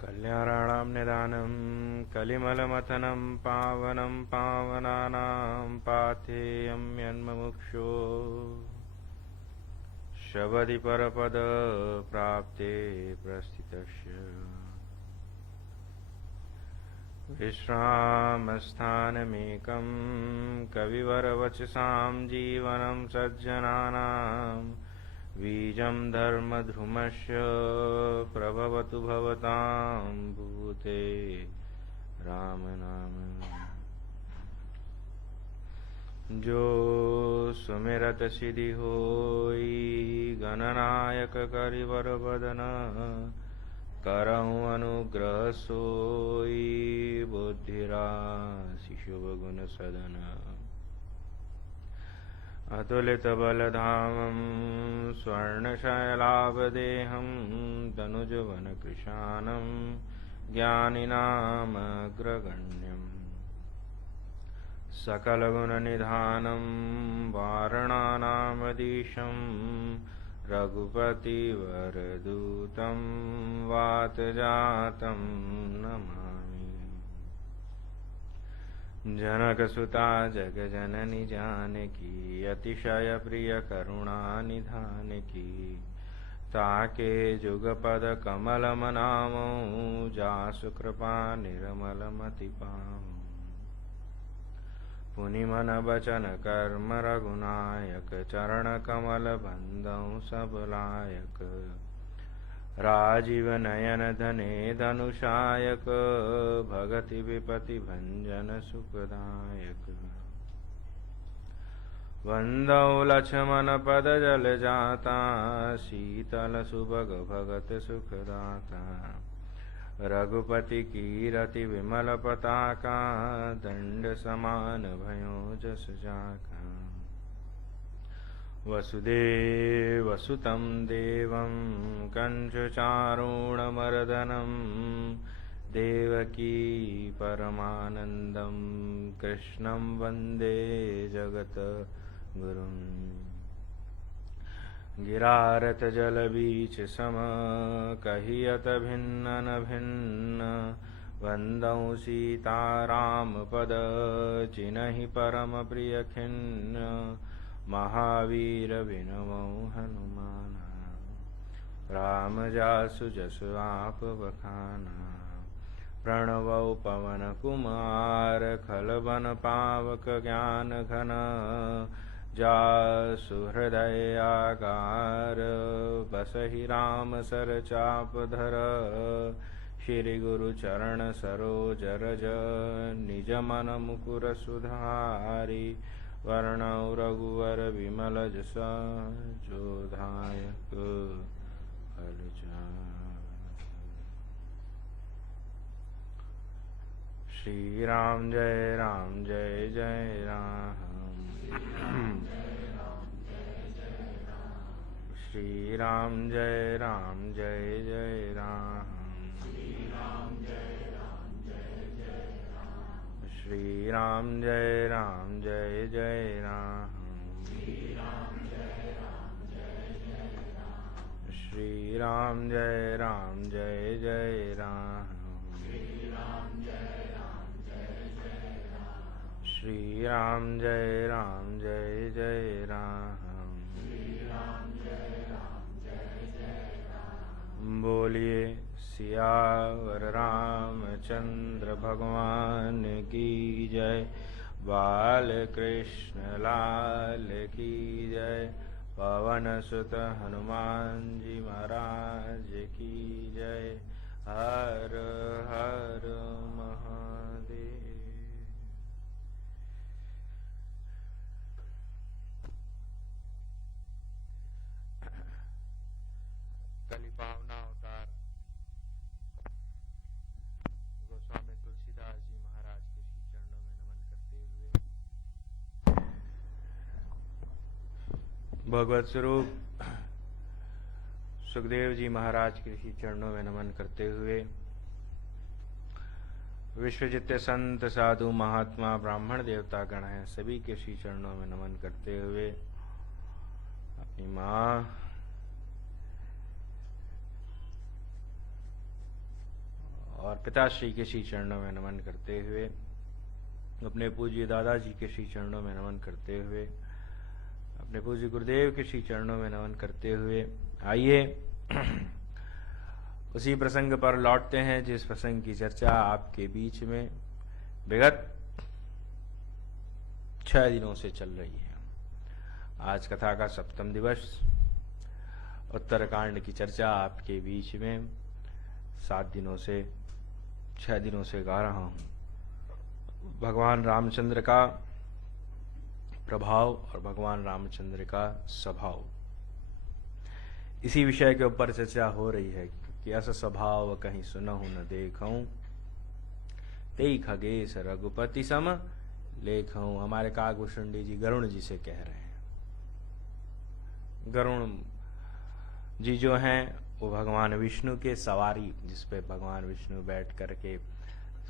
कल्याणां निदानं कलिमलमथनं पावनं पावनानां पाथेयं यन्मुमुक्षो शबदि परपदप्राप्ते प्रस्थितस्य विश्रामस्थानमेकं कविवरवचसां जीवनं सज्जनानां बीजं धर्मध्रुमस्य प्रभवतु भवतां भूते राम नाम। जो सुमिरत सिद्धि होई गणनायक करिवर बदन करऊँ अनुग्रह सोई बुद्धिराशि शुभ गुण सदन। अतुलित बलधामं स्वर्णशैलाभदेहं तनुजवन कृशानं ज्ञानिनामग्रगण्यं सकलगुणनिधानं वारणानामधीशं रघुपतिवरदूतं वातजातं नमामि। जनकसुता जगजननी जानकी अतिशय प्रिय करुणा निधान की। ताके जुगपद कमलम नामो जासु कृपा निर्मल मति पाऊं। पुनिमन बचन कर्म रघुनायक चरण कमल बंदौ सब लायक। राजीव नयन धने धनुषायक भगति विपति भंजन सुखदायक। वंदौ लक्ष्मण पद जल जाता शीतल सुभग भगत सुखदाता। रघुपति कीरति विमल पताका दंड समान भयो जस जाका। वसुदेवसुतं देवं कंसचारूणमर्दनं देवकी परमानन्दं कृष्णं वन्दे जगद्गुरुम्। गिरारत जल बीच सम कहियत भिन्न न भिन्न। वंदौ सीताराम पद चिन्हि परम प्रिय खिन्न। महावीर विनमौ हनुमाना राम जासु जसु आप बखाना। प्रणवौ पवन कुमार खलबन पावक ज्ञान घन। जासु हृदय आगार बसहि राम सर चाप धर। श्री गुरु चरण सरोज रज निज मन मुकुर सुधारि। वर्णौ रघुवर विमल जस जोधायक फलचारि। श्री राम जय जय राम। श्री राम जय जय राम। श्री राम जय जय राम। श्री राम जय जय राम। श्री राम जय जय राम। बोलिए सियावर रामचंद्र भगवान की जय। बाल कृष्ण लाल की जय। पवन सुत हनुमान जी महाराज की जय। हर हर महादेव। कलि पावना अवतार गोस्वामी तुलसीदास जी महाराज के श्री चरणों में नमन करते हुए भगवत स्वरूप सुखदेव जी महाराज के श्री चरणों में नमन करते हुए विश्वजित्य संत साधु महात्मा ब्राह्मण देवता गण हैं सभी के श्री चरणों में नमन करते हुए अपनी माँ और पिताश्री के श्री चरणों में नमन करते हुए, अपने पूज्य दादाजी के श्री चरणों में नमन करते हुए, अपने पूज्य गुरुदेव के श्री चरणों में नमन करते हुए, आइए उसी प्रसंग पर लौटते हैं जिस प्रसंग की चर्चा आपके बीच में विगत 6 दिनों से चल रही है। आज कथा का 7वां दिवस, उत्तरकांड की चर्चा आपके बीच में 6 दिनों से गा रहा हूं। भगवान रामचंद्र का प्रभाव और भगवान रामचंद्र का स्वभाव, इसी विषय के ऊपर चर्चा हो रही है कि ऐसा स्वभाव कहीं सुनहु न देखऊं, तेई खगेश रघुपति सम लेखऊं। हमारे काकभूषुंडी जी गरुण जी से कह रहे हैं। गरुण जी जो हैं वो भगवान विष्णु के सवारी, जिसपे भगवान विष्णु बैठ करके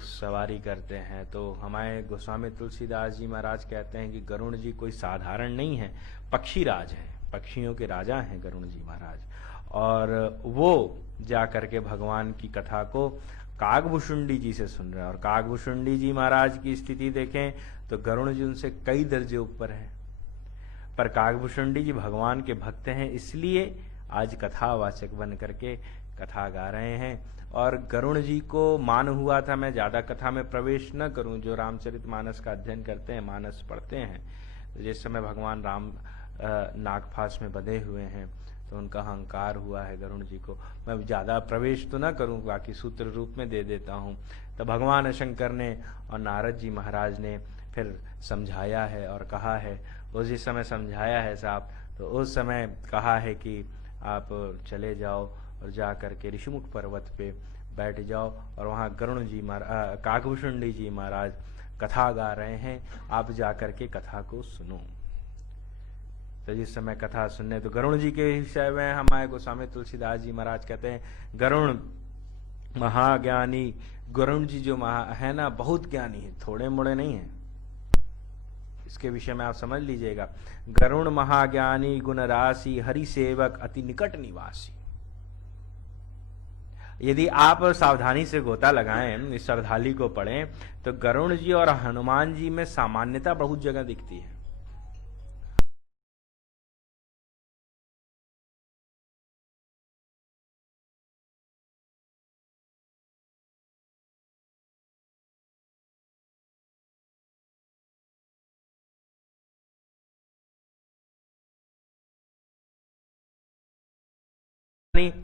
सवारी करते हैं। तो हमारे गोस्वामी तुलसीदास जी महाराज कहते हैं कि गरुण जी कोई साधारण नहीं है, पक्षी राज है, पक्षियों के राजा हैं गरुण जी महाराज। और वो जा करके भगवान की कथा को काकभूषुंडी जी से सुन रहे हैं। और काकभूषुंडी जी महाराज की स्थिति देखें तो गरुण जी उनसे कई दर्जे ऊपर हैं, पर काकभूषुंडी जी भगवान के भक्त हैं, इसलिए आज कथावाचक बन करके कथा गा रहे हैं। और गरुण जी को मान हुआ था, मैं ज्यादा कथा में प्रवेश न करूं, जो रामचरितमानस का अध्ययन करते हैं, मानस पढ़ते हैं, तो जिस समय भगवान राम नागफास में बंधे हुए हैं तो उनका अहंकार हुआ है गरुण जी को। मैं ज्यादा प्रवेश तो न करूं, बाकी सूत्र रूप में दे देता हूं। तो भगवान शंकर ने और नारद जी महाराज ने फिर समझाया है और कहा है, उस जिस समय समझाया है साहब, तो उस समय कहा है कि आप चले जाओ और जा करके ऋषिमुख पर्वत पे बैठ जाओ, और वहाँ गरुण जी काकभूषुंडी जी महाराज कथा गा रहे हैं, आप जा करके कथा को सुनो। तो जिस समय कथा सुनने, तो गरुण जी के विषय में हमारे गोस्वामी तुलसीदास जी महाराज कहते हैं, गरुण महाज्ञानी, गरुण जी जो है ना, बहुत ज्ञानी है, थोड़े मोड़े नहीं है। इसके विषय में आप समझ लीजिएगा, गरुण महाज्ञानी गुण राशि, हरि सेवक अति निकट निवासी। यदि आप सावधानी से गोता लगाएं, इस श्रद्धाली को पढ़ें, तो गरुण जी और हनुमान जी में सामान्यता बहुत जगह दिखती है।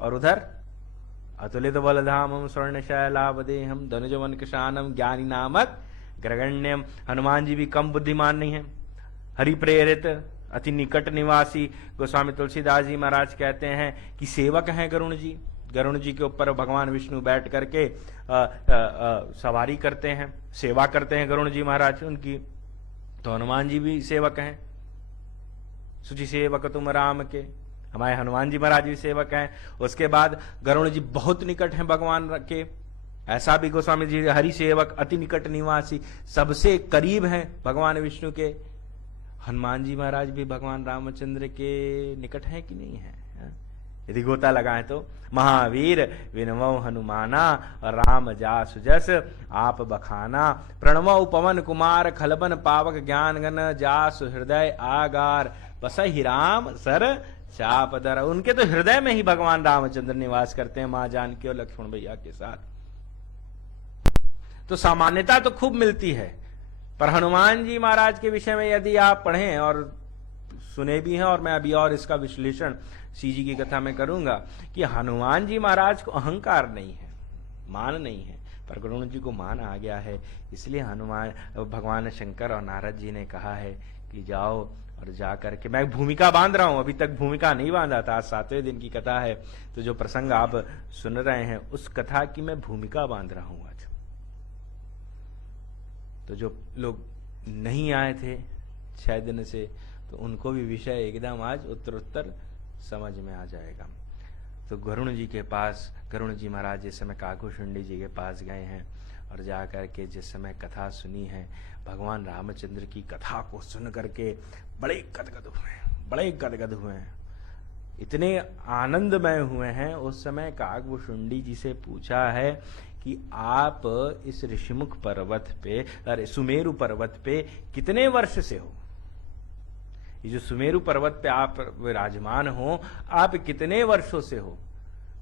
और उधर अतुलित बलधामम स्वर्ण शैलावदेहम धनुजवन किशानम ज्ञानी नामक ग्रगण्यम। हनुमान जी भी कम बुद्धिमान नहीं है, हरि प्रेरित अति निकट निवासी। गोस्वामी तुलसीदास जी महाराज कहते हैं कि सेवक हैं गरुण जी। गरुण जी के ऊपर भगवान विष्णु बैठ करके सवारी करते हैं, सेवा करते हैं गरुण जी महाराज उनकी। तो हनुमान जी भी सेवक हैं, सुचि सेवक तुम राम के। हमारे हनुमान जी महाराज भी सेवक हैं। उसके बाद गरुण जी बहुत निकट हैं भगवान के, ऐसा भी गोस्वामी जी, हरि सेवक अति निकट निवासी, सबसे करीब हैं भगवान विष्णु के। हनुमान जी महाराज भी भगवान रामचंद्र के निकट हैं कि नहीं है? यदि गोता लगाएं तो, महावीर विनमो हनुमाना, राम जासु जस आप बखाना। प्रणमो पवन कुमार, खलबन पावक ज्ञान गण, जासु हृदय आगार, बसहि राम सर चापदर। उनके तो हृदय में ही भगवान रामचंद्र निवास करते हैं, मां जानकी और लक्ष्मण भैया के साथ। तो सामान्यता तो खूब मिलती है, पर हनुमान जी महाराज के विषय में यदि आप पढ़ें और सुने भी हैं, और मैं अभी और इसका विश्लेषण सीजी की कथा में करूंगा, कि हनुमान जी महाराज को अहंकार नहीं है, मान नहीं है, पर गरुण जी को मान आ गया है। इसलिए भगवान शंकर और नारद जी ने कहा है कि जाओ और जा करके, मैं भूमिका बांध रहा हूं, अभी तक भूमिका नहीं बांधा था, आज 7वें दिन की कथा है। तो जो प्रसंग आप सुन रहे हैं उस कथा की मैं भूमिका बांध रहा हूं आज। तो जो लोग नहीं आए थे 6 दिन से, तो उनको भी विषय एकदम आज उत्तरोत्तर समझ में आ जाएगा। तो गरुण जी के पास, गरुण जी महाराज जिस समय काकभूषुंडी जी के पास गए हैं और जा करके जिस समय कथा सुनी है, भगवान रामचंद्र की कथा को सुन करके बड़े गदगद हुए हैं, बड़े गदगद हुए हैं। इतने आनंदमय हुए हैं। उस समय काकभूषुंडी जी से पूछा है कि आप इस ऋषिमुख पर्वत पे, अरे सुमेरु पर्वत पे कितने वर्ष से हो? ये जो सुमेरु पर्वत पे आप विराजमान हो, आप कितने वर्षों से हो?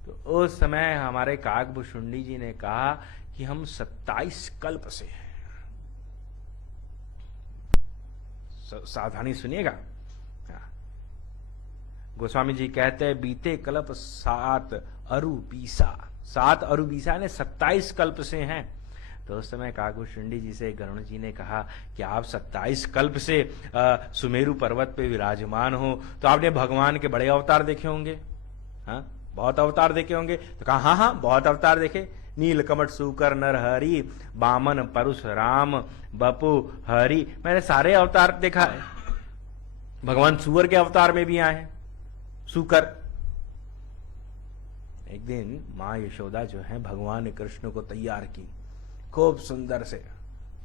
तो उस समय हमारे काकभूषुंडी जी ने कहा कि हम 27 कल्प से हैं। सावधानी सुनिएगा। गोस्वामी जी कहते हैं बीते कल्प 7 अरु बीसा, 7 अरु बीसा ने 27 कल्प से हैं। तो उस समय काकभूषुंडी जी से गरुण जी ने कहा कि आप 27 कल्प से सुमेरु पर्वत पे विराजमान हो, तो आपने भगवान के बड़े अवतार देखे होंगे, हाँ बहुत अवतार देखे होंगे। तो कहा हाँ हाँ बहुत अवतार देखे, नीलकमठ सूकर नरहरि बामन परशुराम बपु हरि, मैंने सारे अवतार देखा है। भगवान सुअर के अवतार में भी आए हैं, सूकर। एक दिन मां यशोदा जो है भगवान कृष्ण को तैयार की, खूब सुंदर से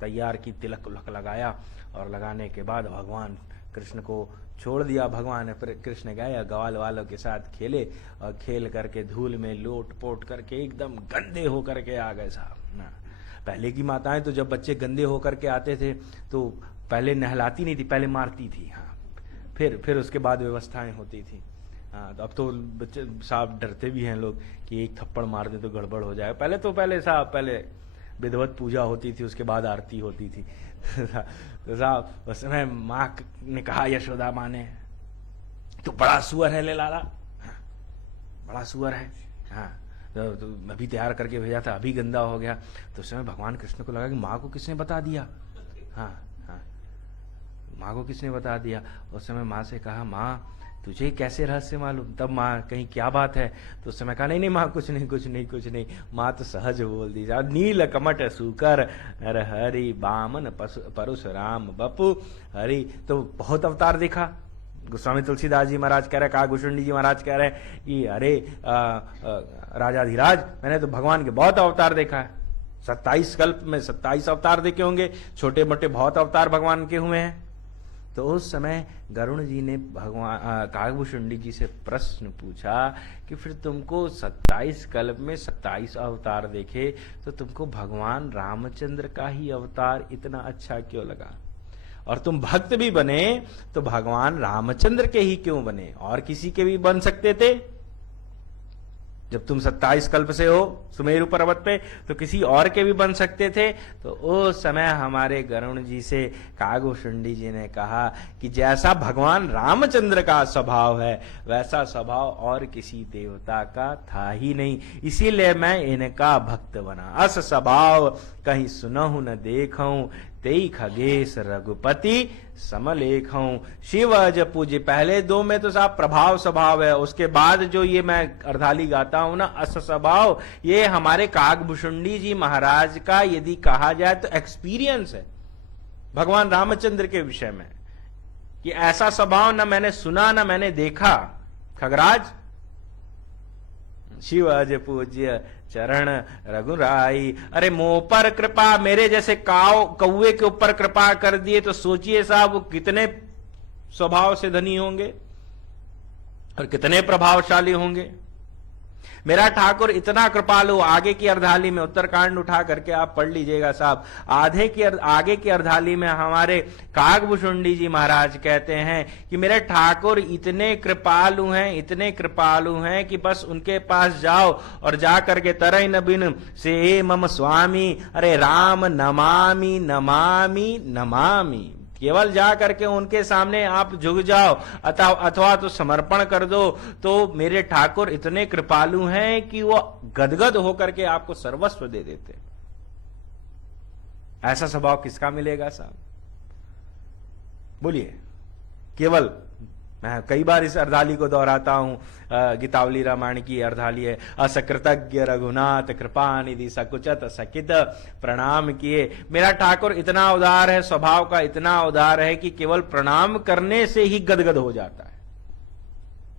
तैयार की, तिलक उलक लगाया और लगाने के बाद भगवान कृष्ण को छोड़ दिया। भगवान कृष्ण गए ग्वाल वालों के साथ खेले और खेल करके धूल में लोट पोट करके एकदम गंदे होकर के आ गए साहब। पहले की माताएं तो जब बच्चे गंदे होकर के आते थे तो पहले नहलाती नहीं थी, पहले मारती थी, हाँ फिर उसके बाद व्यवस्थाएं होती थी। हाँ तो अब तो बच्चे साहब डरते भी हैं लोग कि एक थप्पड़ मार दे तो गड़बड़ हो जाए। पहले साहब पहले विधिवत पूजा होती थी, उसके बाद आरती होती थी। तो साहब उस समय माँ ने कहा, यशोदा माँ ने, तो बड़ा सुअर है ले लाला, हाँ, बड़ा सुअर है, हाँ तो अभी तैयार करके भेजा था, अभी गंदा हो गया। तो उस समय भगवान कृष्ण को लगा कि माँ को किसने बता दिया, हाँ हाँ माँ को किसने बता दिया। उस समय माँ से कहा, माँ तुझे कैसे रहस्य मालूम? तब माँ कहीं क्या बात है? तो उस समय कहा, नहीं नहीं माँ कुछ नहीं। माँ तो सहज बोल दी, नील कमट सूकर हरि बामन परशुराम बपु हरि। तो बहुत अवतार देखा। गोस्वामी तुलसीदास जी महाराज कह रहे, काकभूषुंडी जी महाराज कह रहे कि अरे राजाधिराज, मैंने तो भगवान के बहुत अवतार देखा है। 27 कल्प में 27 अवतार देखे होंगे, छोटे मोटे बहुत अवतार भगवान के हुए हैं। तो उस समय गरुण जी ने भगवान काकभूषुंडी जी से प्रश्न पूछा कि फिर तुमको 27 कल्प में 27 अवतार देखे, तो तुमको भगवान रामचंद्र का ही अवतार इतना अच्छा क्यों लगा? और तुम भक्त भी बने तो भगवान रामचंद्र के ही क्यों बने? और किसी के भी बन सकते थे। जब तुम 27 कल्प से हो सुमेरु पर्वत पे, तो किसी और के भी बन सकते थे। तो उस समय हमारे गरुण जी से काकभूषुंडी जी ने कहा कि जैसा भगवान रामचंद्र का स्वभाव है, वैसा स्वभाव और किसी देवता का था ही नहीं, इसीलिए मैं इनका भक्त बना। अस स्वभाव कहीं सुनहु न देखऊं, तेई खगेश रघुपति समलेखऊं। शिव अज पूज्य, पहले दो में तो साहब प्रभाव स्वभाव है, उसके बाद जो ये मैं अर्धाली गाता हूं ना, अस स्वभाव, ये हमारे काकभूषुंडी जी महाराज का यदि कहा जाए तो एक्सपीरियंस है भगवान रामचंद्र के विषय में, कि ऐसा स्वभाव ना मैंने सुना ना मैंने देखा। खगराज, शिव अज पूज्य चरण रघुराई, अरे मोह पर कृपा, मेरे जैसे कौवे के ऊपर कृपा कर दिए तो सोचिए साहब वो कितने स्वभाव से धनी होंगे और कितने प्रभावशाली होंगे। मेरा ठाकुर इतना कृपालु, आगे की अर्धाली में उत्तरकांड उठा करके आप पढ़ लीजिएगा साहब, आगे की अर्धाली में हमारे काकभूषुंडी जी महाराज कहते हैं कि मेरे ठाकुर इतने कृपालु हैं कि बस उनके पास जाओ और जा करके तरई न बिन से मम स्वामी, अरे राम नमामि नमामि नमामि, केवल जा करके उनके सामने आप झुक जाओ अथवा तो समर्पण कर दो, तो मेरे ठाकुर इतने कृपालु हैं कि वो गदगद होकर के आपको सर्वस्व दे देते। ऐसा स्वभाव किसका मिलेगा साहब? बोलिए। केवल मैं कई बार इस अर्धाली को दोहराता हूं, गीतावली रामायण की अर्धाली है, असकृतज्ञ रघुनाथ कृपा निधि सकुचत सकित प्रणाम किए। मेरा ठाकुर इतना उदार है, स्वभाव का इतना उदार है कि केवल प्रणाम करने से ही गदगद हो जाता है।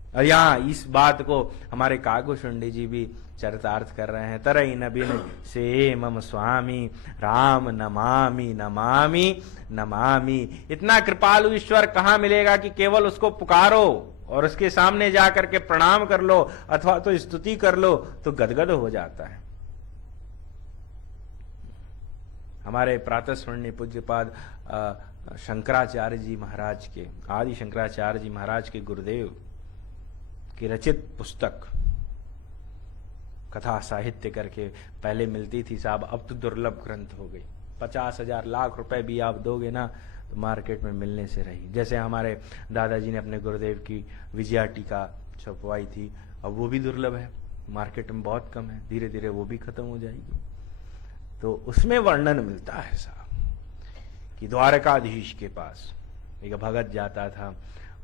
और यहाँ इस बात को हमारे काकुशुंडी जी भी चरितार्थ कर रहे हैं। तरई नबीन से मम स्वामी राम नमामि नमामि नमामि। इतना कृपालु ईश्वर कहाँ मिलेगा कि केवल उसको पुकारो और उसके सामने जाकर के प्रणाम कर लो अथवा तो स्तुति कर लो तो गदगद हो जाता है। हमारे प्रातः स्मरणीय पूज्यपाद शंकराचार्य जी महाराज के, आदि शंकराचार्य जी महाराज के गुरुदेव की रचित पुस्तक कथा साहित्य करके पहले मिलती थी साहब, अब तो दुर्लभ ग्रंथ हो गई। 50,000 लाख रुपए भी आप दोगे ना तो मार्केट में मिलने से रही। जैसे हमारे दादाजी ने अपने गुरुदेव की विजया टीका छपवाई थी, अब वो भी दुर्लभ है, मार्केट में बहुत कम है, धीरे धीरे वो भी खत्म हो जाएगी। तो उसमें वर्णन मिलता है साहब कि द्वारकाधीश के पास एक भगत जाता था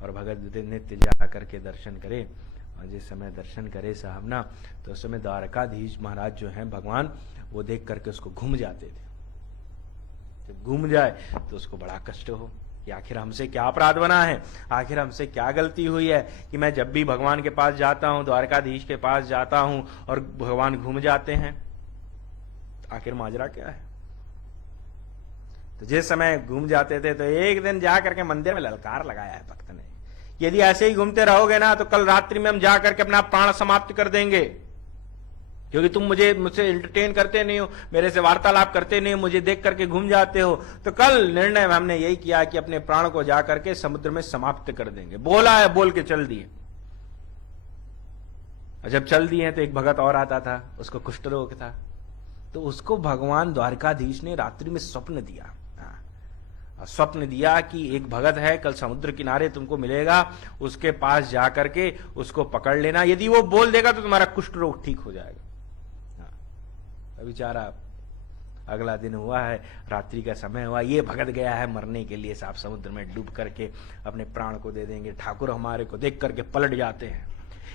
और भगत नित्य जा करके दर्शन करे, और जिस समय दर्शन करे साहब ना तो उस समय द्वारकाधीश महाराज जो हैं भगवान, वो देख करके उसको घूम जाते थे। जब घूम जाए तो उसको बड़ा कष्ट हो कि आखिर हमसे क्या अपराध बना है, आखिर हमसे क्या गलती हुई है कि मैं जब भी भगवान के पास जाता हूं, द्वारकाधीश के पास जाता हूं और भगवान घूम जाते हैं, आखिर माजरा क्या है। तो जिस समय घूम जाते थे तो एक दिन जा करके मंदिर में ललकार लगाया है भक्त ने, यदि ऐसे ही घूमते रहोगे ना तो कल रात्रि में हम जा करके अपना प्राण समाप्त कर देंगे, क्योंकि तुम मुझसे एंटरटेन करते नहीं हो, मेरे से वार्तालाप करते नहीं हो, मुझे देख करके घूम जाते हो। तो कल निर्णय में हमने यही किया कि अपने प्राण को जाकर के समुद्र में समाप्त कर देंगे। बोला है, बोल के चल दिए। और जब चल दिए तो एक भगत और आता था, उसको कुष्ठ रोग था, तो उसको भगवान द्वारकाधीश ने रात्रि में स्वप्न दिया। स्वप्न दिया कि एक भगत है, कल समुद्र किनारे तुमको मिलेगा, उसके पास जाकर के उसको पकड़ लेना, यदि वो बोल देगा तो तुम्हारा कुष्ठ रोग ठीक हो जाएगा। बेचारा अगला दिन हुआ है, रात्रि का समय हुआ, ये भगत गया है मरने के लिए साहब, समुद्र में डूब करके अपने प्राण को दे देंगे। ठाकुर हमारे को देख करके पलट जाते हैं।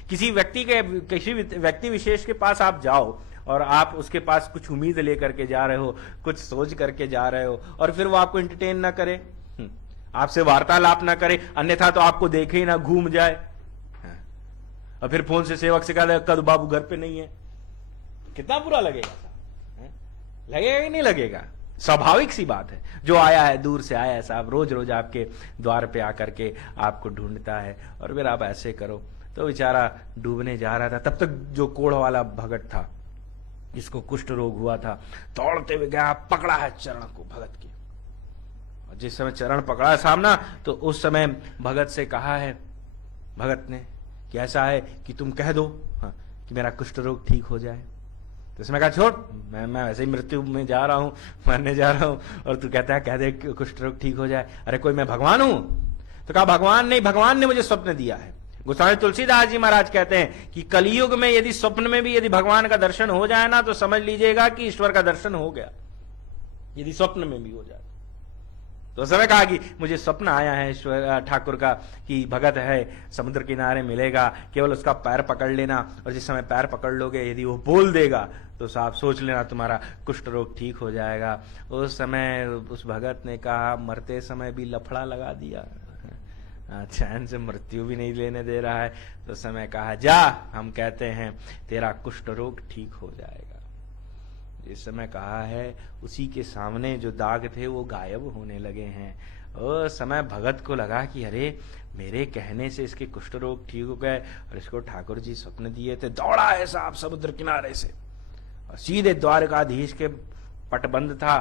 किसी व्यक्ति विशेष के पास आप जाओ और आप उसके पास कुछ उम्मीद लेकर के जा रहे हो, कुछ सोच करके जा रहे हो, और फिर वो आपको एंटरटेन ना करे, आपसे वार्तालाप ना करे, अन्यथा तो आपको देखे ही ना, घूम जाए, और फिर फोन से सेवक से कहा कद बाबू घर पे नहीं है, कितना बुरा लगेगा, लगेगा कि नहीं लगेगा? स्वाभाविक सी बात है। जो आया है, दूर से आया है साहब, रोज रोज आपके द्वार पे आकर के आपको ढूंढता है, और फिर आप ऐसे करो। तो बेचारा डूबने जा रहा था, तब तक जो कोढ़ वाला भगत था जिसको कुष्ठ रोग हुआ था, दौड़ते हुए गया, पकड़ा है चरण को भगत की, और जिस समय चरण पकड़ा है सामना तो उस समय भगत से कहा है भगत ने कि ऐसा है कि तुम कह दो हाँ, कि मेरा कुष्ठ रोग ठीक हो जाए। तो इसमें कहा छोड़, मैं वैसे ही मृत्यु में जा रहा हूं, मरने जा रहा हूं, और तू कहता है कह दे कुष्ठ रोग ठीक हो जाए। अरे कोई मैं भगवान हूं? तो कहा भगवान नहीं, भगवान ने मुझे स्वप्न दिया है। गोस्वामी तुलसीदास जी महाराज कहते हैं कि कलयुग में यदि स्वप्न में भी यदि भगवान का दर्शन हो जाए ना तो समझ लीजिएगा कि ईश्वर का दर्शन हो गया, यदि स्वप्न में भी हो जाए। तो उस समय कहा कि मुझे स्वप्न आया है ईश्वर ठाकुर का कि भगत है, समुद्र किनारे मिलेगा, केवल उसका पैर पकड़ लेना, और जिस समय पैर पकड़ लोगे यदि वो बोल देगा तो साहब सोच लेना तुम्हारा कुष्ठ रोग ठीक हो जाएगा। उस समय उस भगत ने कहा मरते समय भी लफड़ा लगा दिया, चैन से मृत्यु भी नहीं लेने दे रहा है। तो समय कहा जा, हम कहते हैं तेरा कुष्ठ रोग ठीक हो जाएगा। इस समय कहा है उसी के सामने जो दाग थे वो गायब होने लगे हैं। उस समय भगत को लगा कि अरे मेरे कहने से इसके कुष्ठ रोग ठीक हो गए, और इसको ठाकुर जी स्वप्न दिए थे। दौड़ा है साहब समुद्र किनारे से, और सीधे द्वारकाधीश के पट बंद था,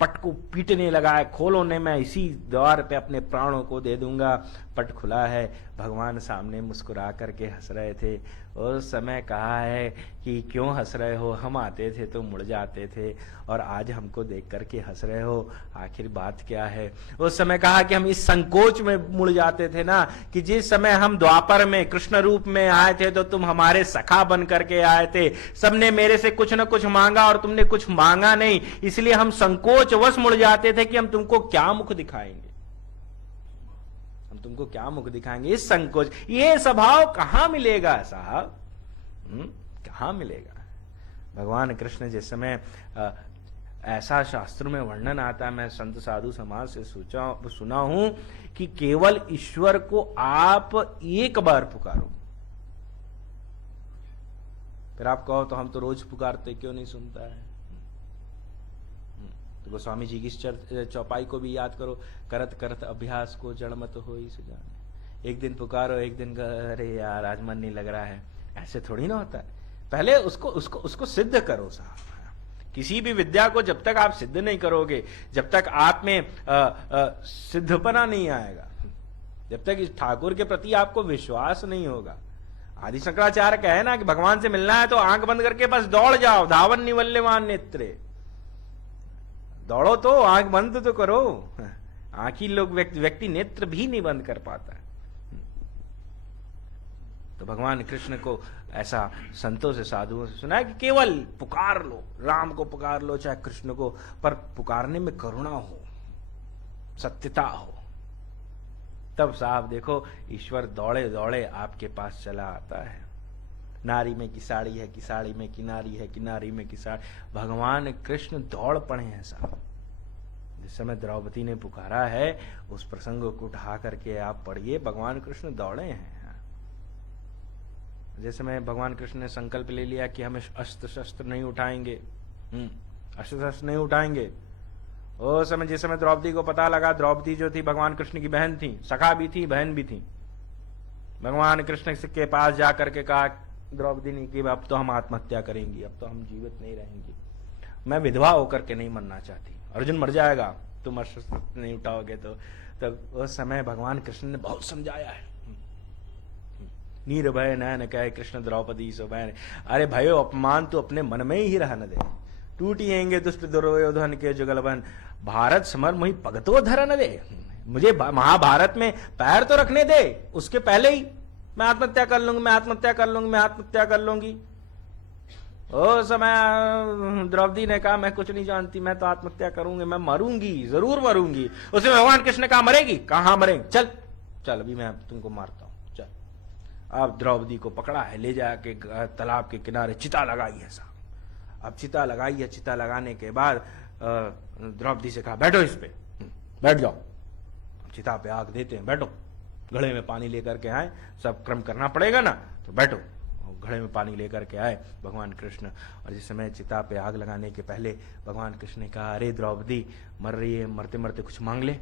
पट को पीटने लगा है, खोलो ने मैं इसी द्वार पे अपने प्राणों को दे दूंगा। पट खुला है, भगवान सामने मुस्कुरा करके हंस रहे थे। उस समय कहा है कि क्यों हंस रहे हो, हम आते थे तो मुड़ जाते थे, और आज हमको देख करके हंस रहे हो, आखिर बात क्या है? उस समय कहा कि हम इस संकोच में मुड़ जाते थे ना कि जिस समय हम द्वापर में कृष्ण रूप में आए थे तो तुम हमारे सखा बन करके आए थे, सबने मेरे से कुछ न कुछ मांगा और तुमने कुछ मांगा नहीं, इसलिए हम संकोच वश मुड़ जाते थे कि हम तुमको क्या मुख दिखाएंगे, हम तुमको क्या मुख दिखाएंगे। इस संकोच, ये स्वभाव कहां मिलेगा साहब, कहां मिलेगा? भगवान कृष्ण जिस समय ऐसा शास्त्र में वर्णन आता है, मैं संत साधु समाज से सुना हूं कि केवल ईश्वर को आप एक बार पुकारो, फिर आप कहो तो हम तो रोज पुकारते, क्यों नहीं सुनता है? तो गोस्वामी जी की इस चौपाई को भी याद करो, करत करत अभ्यास को जड़ मत होई सुजाने। एक दिन पुकारो, एक दिन अरे यार आज मन नहीं लग रहा है, ऐसे थोड़ी ना होता है। पहले उसको सिद्ध करो साहब। किसी भी विद्या को जब तक आप सिद्ध नहीं करोगे, जब तक आप में सिद्धपना नहीं आएगा, जब तक इस ठाकुर के प्रति आपको विश्वास नहीं होगा। आदि शंकराचार्य कहे ना कि भगवान से मिलना है तो आंख बंद करके बस दौड़ जाओ, धावन निवल्यमान नेत्रे। दौड़ो तो आंख बंद तो करो। आंखी लोग व्यक्ति नेत्र भी नहीं बंद कर पाता है। तो भगवान कृष्ण को ऐसा संतों से, साधुओं से सुना है कि केवल पुकार लो, राम को पुकार लो चाहे कृष्ण को, पर पुकारने में करुणा हो, सत्यता हो, तब साहब देखो ईश्वर दौड़े दौड़े आपके पास चला आता है। नारी में की साड़ी है, कि साड़ी में की नारी है, कि नारी में की साड़ी। भगवान कृष्ण दौड़ पड़े हैं साहब। जिस समय द्रौपदी ने पुकारा है उस प्रसंग को उठा करके आप पढ़िए, भगवान कृष्ण दौड़े हैं। जैसे में भगवान कृष्ण ने संकल्प ले लिया कि हम अस्त्र शस्त्र नहीं उठाएंगे, अस्त्र शस्त्र नहीं उठाएंगे। उस समय जिस समय द्रौपदी को पता लगा, द्रौपदी जो थी भगवान कृष्ण की बहन थी, सखा भी थी बहन भी थी, भगवान कृष्ण के पास जाकर के कहा द्रौपदी ने कि अब तो हम आत्महत्या करेंगी, अब तो हम जीवित नहीं रहेंगी, मैं विधवा होकर के नहीं मरना चाहती, अर्जुन मर जाएगा तुम अस्त्र नहीं उठाओगे तो। तब उस समय भगवान कृष्ण ने बहुत समझाया है, नीर भय नयन कहे कृष्ण द्रौपदी सो बहन। अरे भयो अपमान तो अपने मन में ही रहने दे, टूटिएंगे दुष्ट दुर्योधन के जुगलबन, भारत समर मुहि भगतो धरन दे। मुझे महाभारत में पैर तो रखने दे, उसके पहले ही मैं आत्महत्या कर लूंगी, मैं आत्महत्या कर लूंगी, मैं आत्महत्या कर लूंगी। ओ समय द्रौपदी ने कहा मैं कुछ नहीं जानती, मैं तो आत्महत्या करूंगी, मैं मरूंगी, जरूर मरूंगी। उसमें भगवान कृष्ण ने कहा मरेगी, कहां मरेंगे, चल चल अभी मैं तुमको मारता हूं, चल। अब द्रौपदी को पकड़ा है, ले जाके तालाब के किनारे चिता लगाई है साहब। अब चिता लगाई है, चिता लगाने के बाद द्रौपदी से कहा बैठो इस पे, बैठ जाओ। चिता पे आग देते हैं, बैठो, घड़े में पानी लेकर के आए, सब क्रम करना पड़ेगा ना, तो बैठो। घड़े में पानी लेकर के आए भगवान कृष्ण, और जिस समय चिता पे आग लगाने के पहले भगवान कृष्ण ने कहा अरे द्रौपदी मर रही है, मरते मरते कुछ मांग ले।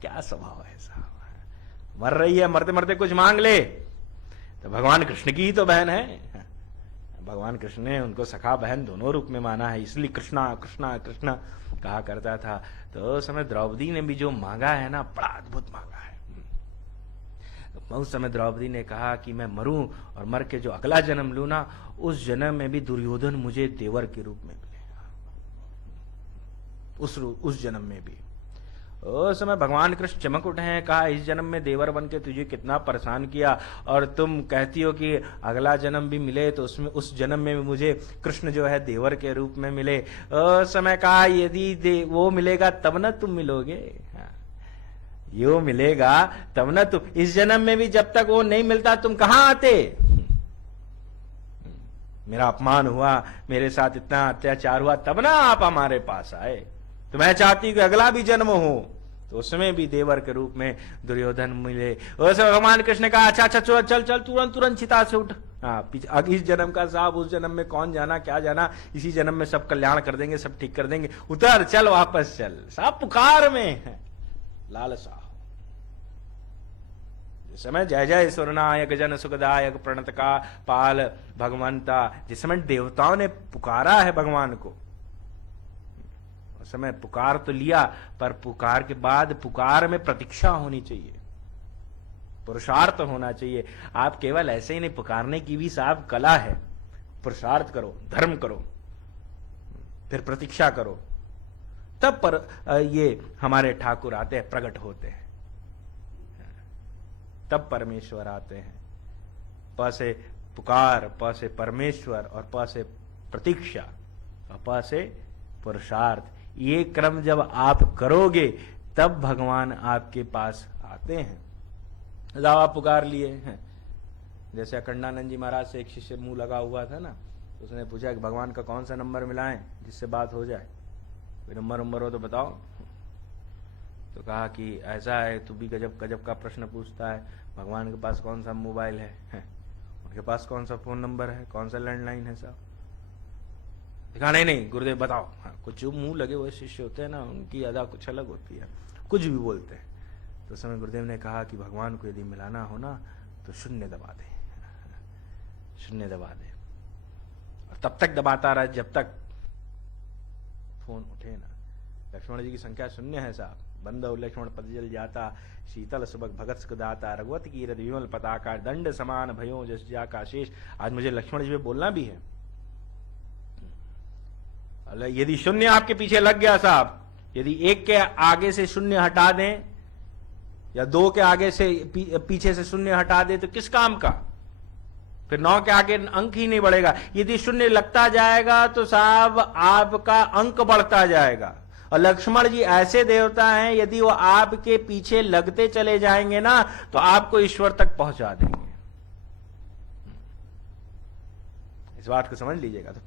क्या स्वभाव है साहब, मर रही है मरते मरते कुछ मांग ले। तो भगवान कृष्ण की ही तो बहन है, भगवान कृष्ण ने उनको सखा बहन दोनों रूप में माना है, इसलिए कृष्णा कृष्णा कृष्णा कहा करता था। तो उस समय द्रौपदी ने भी जो मांगा है ना, बड़ा अद्भुत मांगा है। उस समय द्रौपदी ने कहा कि मैं मरूं और मर के जो अगला जन्म लूं ना, उस जन्म में भी दुर्योधन मुझे देवर के रूप में मिलेगा, उस जन्म में भी। उस समय भगवान कृष्ण चमक उठे हैं, कहा इस जन्म में देवर बन के तुझे कितना परेशान किया, और तुम कहती हो कि अगला जन्म भी मिले तो उसमें उस जन्म में मुझे कृष्ण जो है देवर के रूप में मिले। उस समय कहा यदि वो मिलेगा तब न तुम मिलोगे, यो मिलेगा तब न तुम, इस जन्म में भी जब तक वो नहीं मिलता तुम कहां आते। मेरा अपमान हुआ, मेरे साथ इतना अत्याचार हुआ, तब ना आप हमारे पास आए। तो मैं चाहती हूं कि अगला भी जन्म हो तो उसमें भी देवर के रूप में दुर्योधन मिले। वैसे भगवान कृष्ण ने कहा अच्छा चल चल तुरंत तुरंत चिता से उठ। हाँ, इस जन्म का साहब उस जन्म में कौन जाना क्या जाना, इसी जन्म में सब कल्याण कर देंगे, सब ठीक कर देंगे, उतर चल वापस चल। साहब पुकार में है लालसा। जिस समय जय जय सुरनायक जन सुखदायक प्रणत का पाल भगवंता, जिस समय देवताओं ने पुकारा है भगवान को, उस समय पुकार तो लिया, पर पुकार के बाद पुकार में प्रतीक्षा होनी चाहिए, पुरुषार्थ होना चाहिए। आप केवल ऐसे ही नहीं, पुकारने की भी साहब कला है। पुरुषार्थ करो, धर्म करो, फिर प्रतीक्षा करो, तब पर ये हमारे ठाकुर आते हैं, प्रकट होते हैं, तब परमेश्वर आते हैं। प से पुकार, प से परमेश्वर, और प से प्रतीक्षा, और प से पुरुषार्थ। ये क्रम जब आप करोगे तब भगवान आपके पास आते हैं। जब आप पुकार लिए हैं, जैसे अखंडानंद जी महाराज से एक शिष्य मुंह लगा हुआ था ना, उसने पूछा कि भगवान का कौन सा नंबर मिलाएं जिससे बात हो जाए, कोई नंबर हो तो बताओ। तो कहा कि ऐसा है, तू भी गजब गजब का प्रश्न पूछता है, भगवान के पास कौन सा मोबाइल है? आपके पास कौन सा फोन नंबर है, कौन सा लैंडलाइन है साहब? कहा नहीं गुरुदेव बताओ। हाँ, कुछ जो मुंह लगे हुए शिष्य होते हैं ना, उनकी अदा कुछ अलग होती है, कुछ भी बोलते हैं। तो उस समय गुरुदेव ने कहा कि भगवान को यदि मिलाना हो ना तो शून्य दबा दे, शून्य दबा दे, और तब तक दबाता रहा जब तक फोन उठे ना। लक्ष्मण जी की संख्या शून्य है साहब। बंधु लक्ष्मण पद जल जाता, शीतल सुबक भगत सुखदाता, रघुवत की रथ विमल पताका, दंड समान भयो जस जा का शेष। आज मुझे लक्ष्मण जी पे बोलना भी है। यदि शून्य आपके पीछे लग गया साहब, यदि एक के आगे से शून्य हटा दें या दो के आगे से पीछे से शून्य हटा दें तो किस काम का? फिर 9 के आगे अंक ही नहीं बढ़ेगा। यदि शून्य लगता जाएगा तो साहब आपका अंक बढ़ता जाएगा। और लक्ष्मण जी ऐसे देवता हैं, यदि वो आपके पीछे लगते चले जाएंगे ना तो आपको ईश्वर तक पहुंचा देंगे। इस बात को समझ लीजिएगा। तो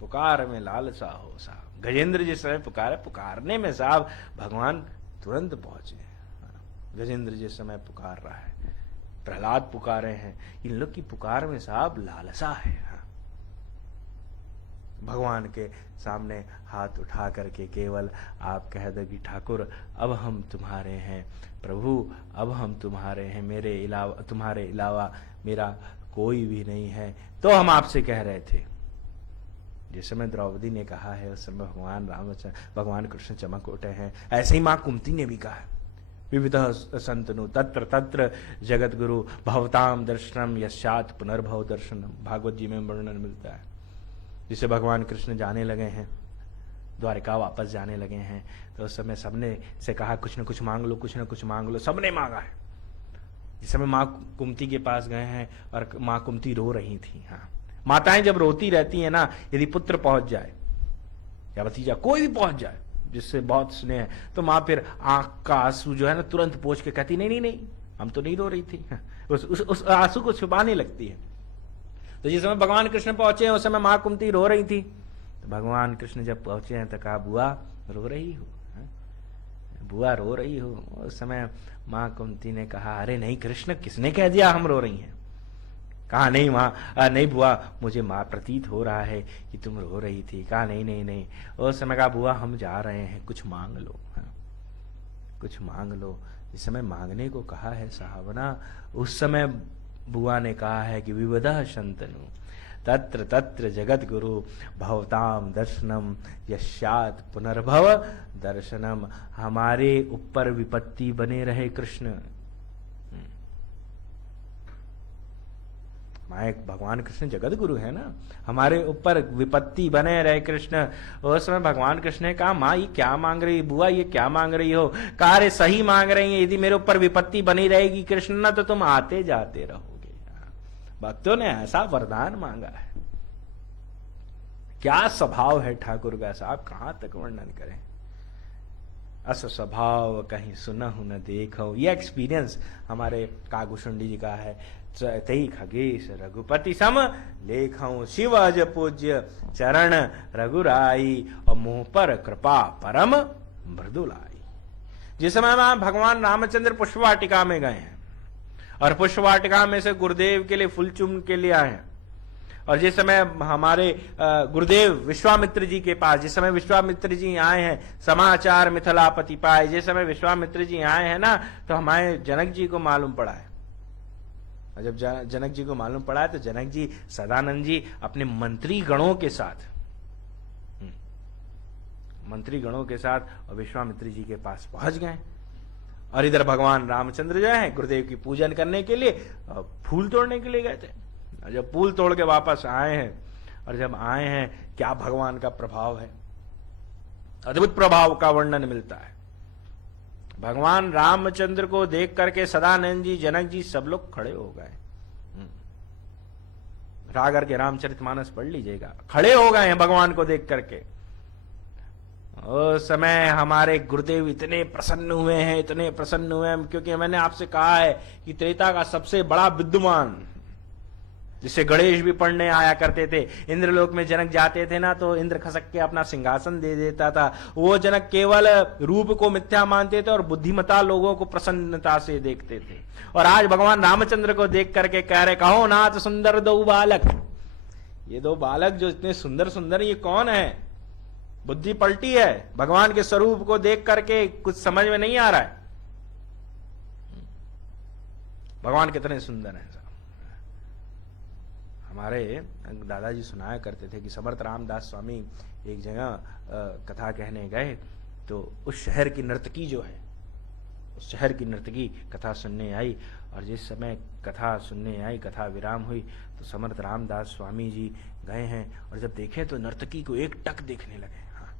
पुकार में लालसा हो साहब। गजेंद्र जिस समय पुकारे, पुकारने में साहब भगवान तुरंत पहुंचे। गजेंद्र जिस समय पुकार रहा है, प्रहलाद पुकारे हैं, इन लोग की पुकार में साहब लालसा है। भगवान के सामने हाथ उठा करके केवल आप कह दो कि ठाकुर अब हम तुम्हारे हैं, प्रभु अब हम तुम्हारे हैं, तुम्हारे अलावा मेरा कोई भी नहीं है। तो हम आपसे कह रहे थे। जिस समय द्रौपदी ने कहा है उस समय भगवान कृष्ण चमक उठे हैं। ऐसे ही मां कुंती ने भी कहा है, विविधः संतनु तत्र तत्र जगत गुरु भवताम दर्शनम यस्यात् पुनर्भव दर्शनम। भागवत जी में वर्णन मिलता है। जिसे भगवान कृष्ण जाने लगे हैं, द्वारिका वापस जाने लगे हैं, तो उस समय सबने से कहा कुछ न कुछ मांग लो, कुछ न कुछ मांग लो। सबने मांगा है। जिस समय माँ कुंती के पास गए हैं और माँ कुंती रो रही थी। हाँ, माताएं जब रोती रहती है ना, यदि पुत्र पहुंच जाए या भतीजा कोई भी पहुंच जाए जिससे बहुत स्नेह है, तो माँ फिर आंख का आंसू जो है ना तुरंत पोंछ के कहती नहीं हम तो नहीं रो रही थी। उस आंसू को छुपाने लगती है। तो जिस समय भगवान कृष्ण पहुंचे हैं उस समय माँ कुंती रो रही थी। तो भगवान कृष्ण जब पहुंचे हैं तो कहा बुआ रो रही हो, बुआ रो रही हो। उस समय माँ कुंती ने कहा अरे नहीं कृष्ण, किसने कह दिया हम रो रही हैं? कहा नहीं माँ, नहीं बुआ, मुझे माँ प्रतीत हो रहा है कि तुम रो रही थी। कहा नहीं। उस समय कहा बुआ हम जा रहे हैं, कुछ मांग लो। कुछ मांग लो। इस समय मांगने को कहा है साहब ना, उस समय बुआ ने कहा है कि विविधः शंतनु तत्र तत्र जगत गुरु भवताम दर्शनम यस्यात् पुनर्भव दर्शनम। हमारे ऊपर विपत्ति बने रहे कृष्ण। भगवान कृष्ण जगत गुरु है ना, हमारे ऊपर विपत्ति बने रहे कृष्ण। उस समय भगवान कृष्ण ने कहा माँ ये क्या मांग रही, बुआ ये क्या मांग रही हो? कहा अरे सही मांग रही है, यदि मेरे ऊपर विपत्ति बनी रहेगी कृष्ण ना तो तुम आते जाते रहोगे। भक्तों ने ऐसा वरदान मांगा है। क्या स्वभाव है ठाकुर का साहब, कहां तक वर्णन करें। अस स्वभाव कहीं सुनहु न देखो। ये एक्सपीरियंस हमारे कागुशुंडी जी का है। तई खगेश रघुपति सम लेखऊं, शिव अज पूज्य चरण रघुराई, और मुंह पर कृपा परम मृदुलाई। जिस समय भगवान रामचंद्र पुष्पवाटिका में गए हैं और पुष्पवाटिका में से गुरुदेव के लिए फूल चूम के लिए आए हैं, और जिस समय हमारे गुरुदेव विश्वामित्र जी के पास, जिस समय विश्वामित्र जी आए हैं, समाचार मिथिलापति पाए, जिस समय विश्वामित्र जी आए हैं ना, तो हमारे जनक जी को मालूम पड़ा है। और जब जनक जी को मालूम पड़ा है तो जनक जी सदानंद जी अपने मंत्री गणों के साथ और विश्वामित्र जी के पास पहुंच गए। और इधर भगवान रामचंद्र जो है गुरुदेव की पूजन करने के लिए फूल तोड़ने के लिए गए थे। जब फूल तोड़ के वापस आए हैं, और जब आए हैं क्या भगवान का प्रभाव है, अद्भुत प्रभाव का वर्णन मिलता है। भगवान रामचंद्र को देख करके सदानंद जी, जनक जी सब लोग खड़े हो गए। रागर के रामचरितमानस पढ़ लीजिएगा, खड़े हो गए हैं भगवान को देख करके। उस समय हमारे गुरुदेव इतने प्रसन्न हुए हैं, इतने प्रसन्न हुए हैं, क्योंकि मैंने आपसे कहा है कि त्रेता का सबसे बड़ा विद्वान जिससे गणेश भी पढ़ने आया करते थे। इंद्रलोक में जनक जाते थे ना, तो इंद्र खसक के अपना सिंहासन दे देता था। वो जनक केवल रूप को मिथ्या मानते थे और बुद्धिमता लोगों को प्रसन्नता से देखते थे। और आज भगवान रामचंद्र को देख करके कह रहे, कहो नाथ सुंदर दो बालक। ये दो बालक जो इतने सुंदर सुंदर, ये कौन है? बुद्धि पलटी है। भगवान के स्वरूप को देख करके कुछ समझ में नहीं आ रहा है। भगवान कितने सुंदर हैं। हमारे दादाजी सुनाया करते थे कि समर्थ रामदास स्वामी एक जगह कथा कहने गए, तो उस शहर की नर्तकी जो है, उस शहर की नर्तकी कथा सुनने आई। और जिस समय कथा सुनने आई, कथा विराम हुई, तो समर्थ रामदास स्वामी जी गए हैं और जब देखे तो नर्तकी को एक टक देखने लगे। हाँ,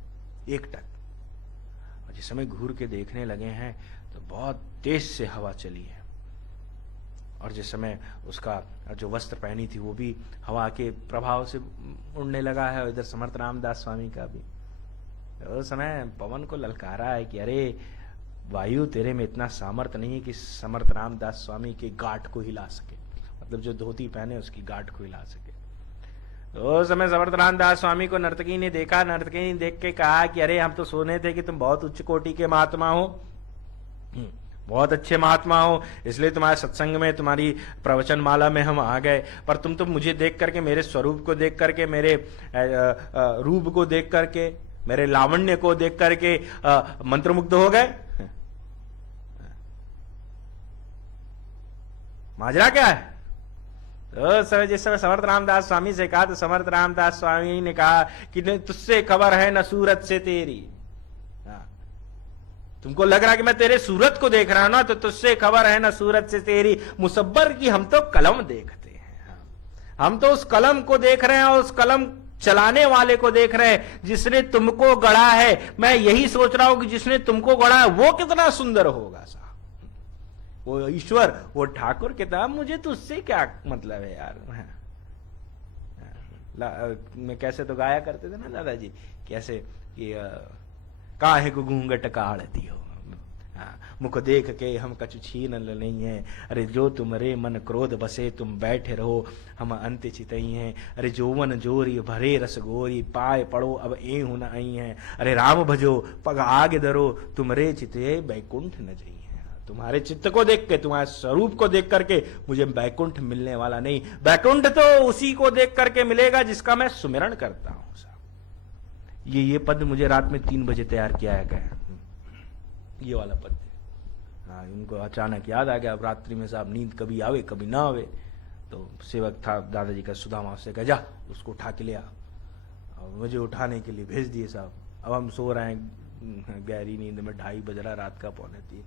एक टक। और जिस समय घूर के देखने लगे हैं तो बहुत तेज से हवा चली है, और जिस समय उसका जो वस्त्र पहनी थी वो भी हवा के प्रभाव से उड़ने लगा है, और इधर समर्थ रामदास स्वामी का भी। उस समय पवन को ललकारा है कि अरे वायु, तेरे में इतना सामर्थ्य नहीं है कि समर्थ रामदास स्वामी के गांठ को हिला सके, मतलब जो धोती पहने उसकी गांठ को हिला सके। तो उस समय समर्थ रामदास स्वामी को नर्तकी ने देखा। नर्तकी ने देख के कहा कि अरे हम तो सुने थे कि तुम बहुत उच्च कोटि के महात्मा हो, बहुत अच्छे महात्मा हो, इसलिए तुम्हारे सत्संग में, तुम्हारी प्रवचन माला में हम आ गए। पर तुम तो मुझे देख करके, मेरे स्वरूप को देख करके, मेरे रूप को देख करके, मेरे लावण्य को देख करके मंत्रमुग्ध हो गए। माजरा क्या है? तो जिस समय समर्थ रामदास स्वामी से कहा, तो समर्थ रामदास स्वामी ने कहा कि तुझसे खबर है न सूरत से तेरी। तुमको लग रहा है कि मैं तेरे सूरत को देख रहा हूं ना, तो तुझसे खबर है ना सूरत से तेरी। मुसब्बर की हम तो कलम देखते हैं, हम तो उस कलम को देख रहे हैं और उस कलम चलाने वाले को देख रहे हैं जिसने तुमको गढ़ा है। मैं यही सोच रहा हूं कि जिसने तुमको गढ़ा है वो कितना सुंदर होगा साहब, वो ईश्वर, वो ठाकुर। किताब मुझे तो उससे क्या मतलब है यार। मैं कैसे तो गाया करते थे ना दादाजी, कैसे कि काहे को घूंघट काढ़ती हो, मुख देख के हम कछु छीन नहीं है। अरे जो तुमरे मन क्रोध बसे तुम बैठे रहो, हम अंत चितई हैं। अरे जोवन जोरी भरे रस गोरी, पाए पड़ो अब ए हुन आई है। अरे राम भजो पग आगे धरो, तुमरे चिते बैकुंठ न जई है। तुम्हारे चित्त को देख के, तुम्हारे स्वरूप को देख करके मुझे बैकुंठ मिलने वाला नहीं। बैकुंठ तो उसी को देख करके मिलेगा जिसका मैं सुमिरन करता हूं साहब। ये पद मुझे रात में 3 बजे तैयार किया गया, ये वाला पद। हाँ, उनको अचानक याद आ गया। अब रात्रि में साहब नींद कभी आवे कभी ना आवे, तो सेवक था दादाजी का, सुदामा, से कहा जा उसको उठा के ले आ। और मुझे उठाने के लिए भेज दिए साहब। अब हम सो रहे हैं गहरी नींद में, 2:30 बज रहा, रात का 2:45।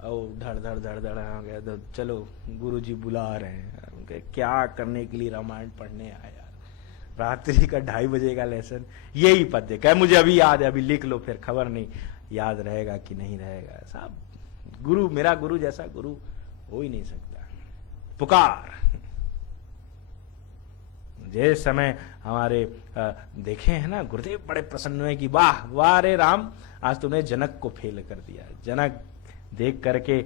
और धड़ धड़ धड़ धड़ आ गया, तो चलो गुरुजी बुला रहे हैं। क्या करने के लिए रामायण पढ़ने आया, रात्रि का 2:30 बजे का लेसन, यही पद्य। कह मुझे अभी याद है, अभी लिख लो, फिर खबर नहीं याद रहेगा कि नहीं रहेगा साहब। गुरु, मेरा गुरु जैसा गुरु हो ही नहीं सकता। पुकार जिस समय हमारे देखे हैं ना, गुरुदेव बड़े प्रसन्न हुए कि वाह वाह रे राम, आज तुमने जनक को फेल कर दिया। जनक देख करके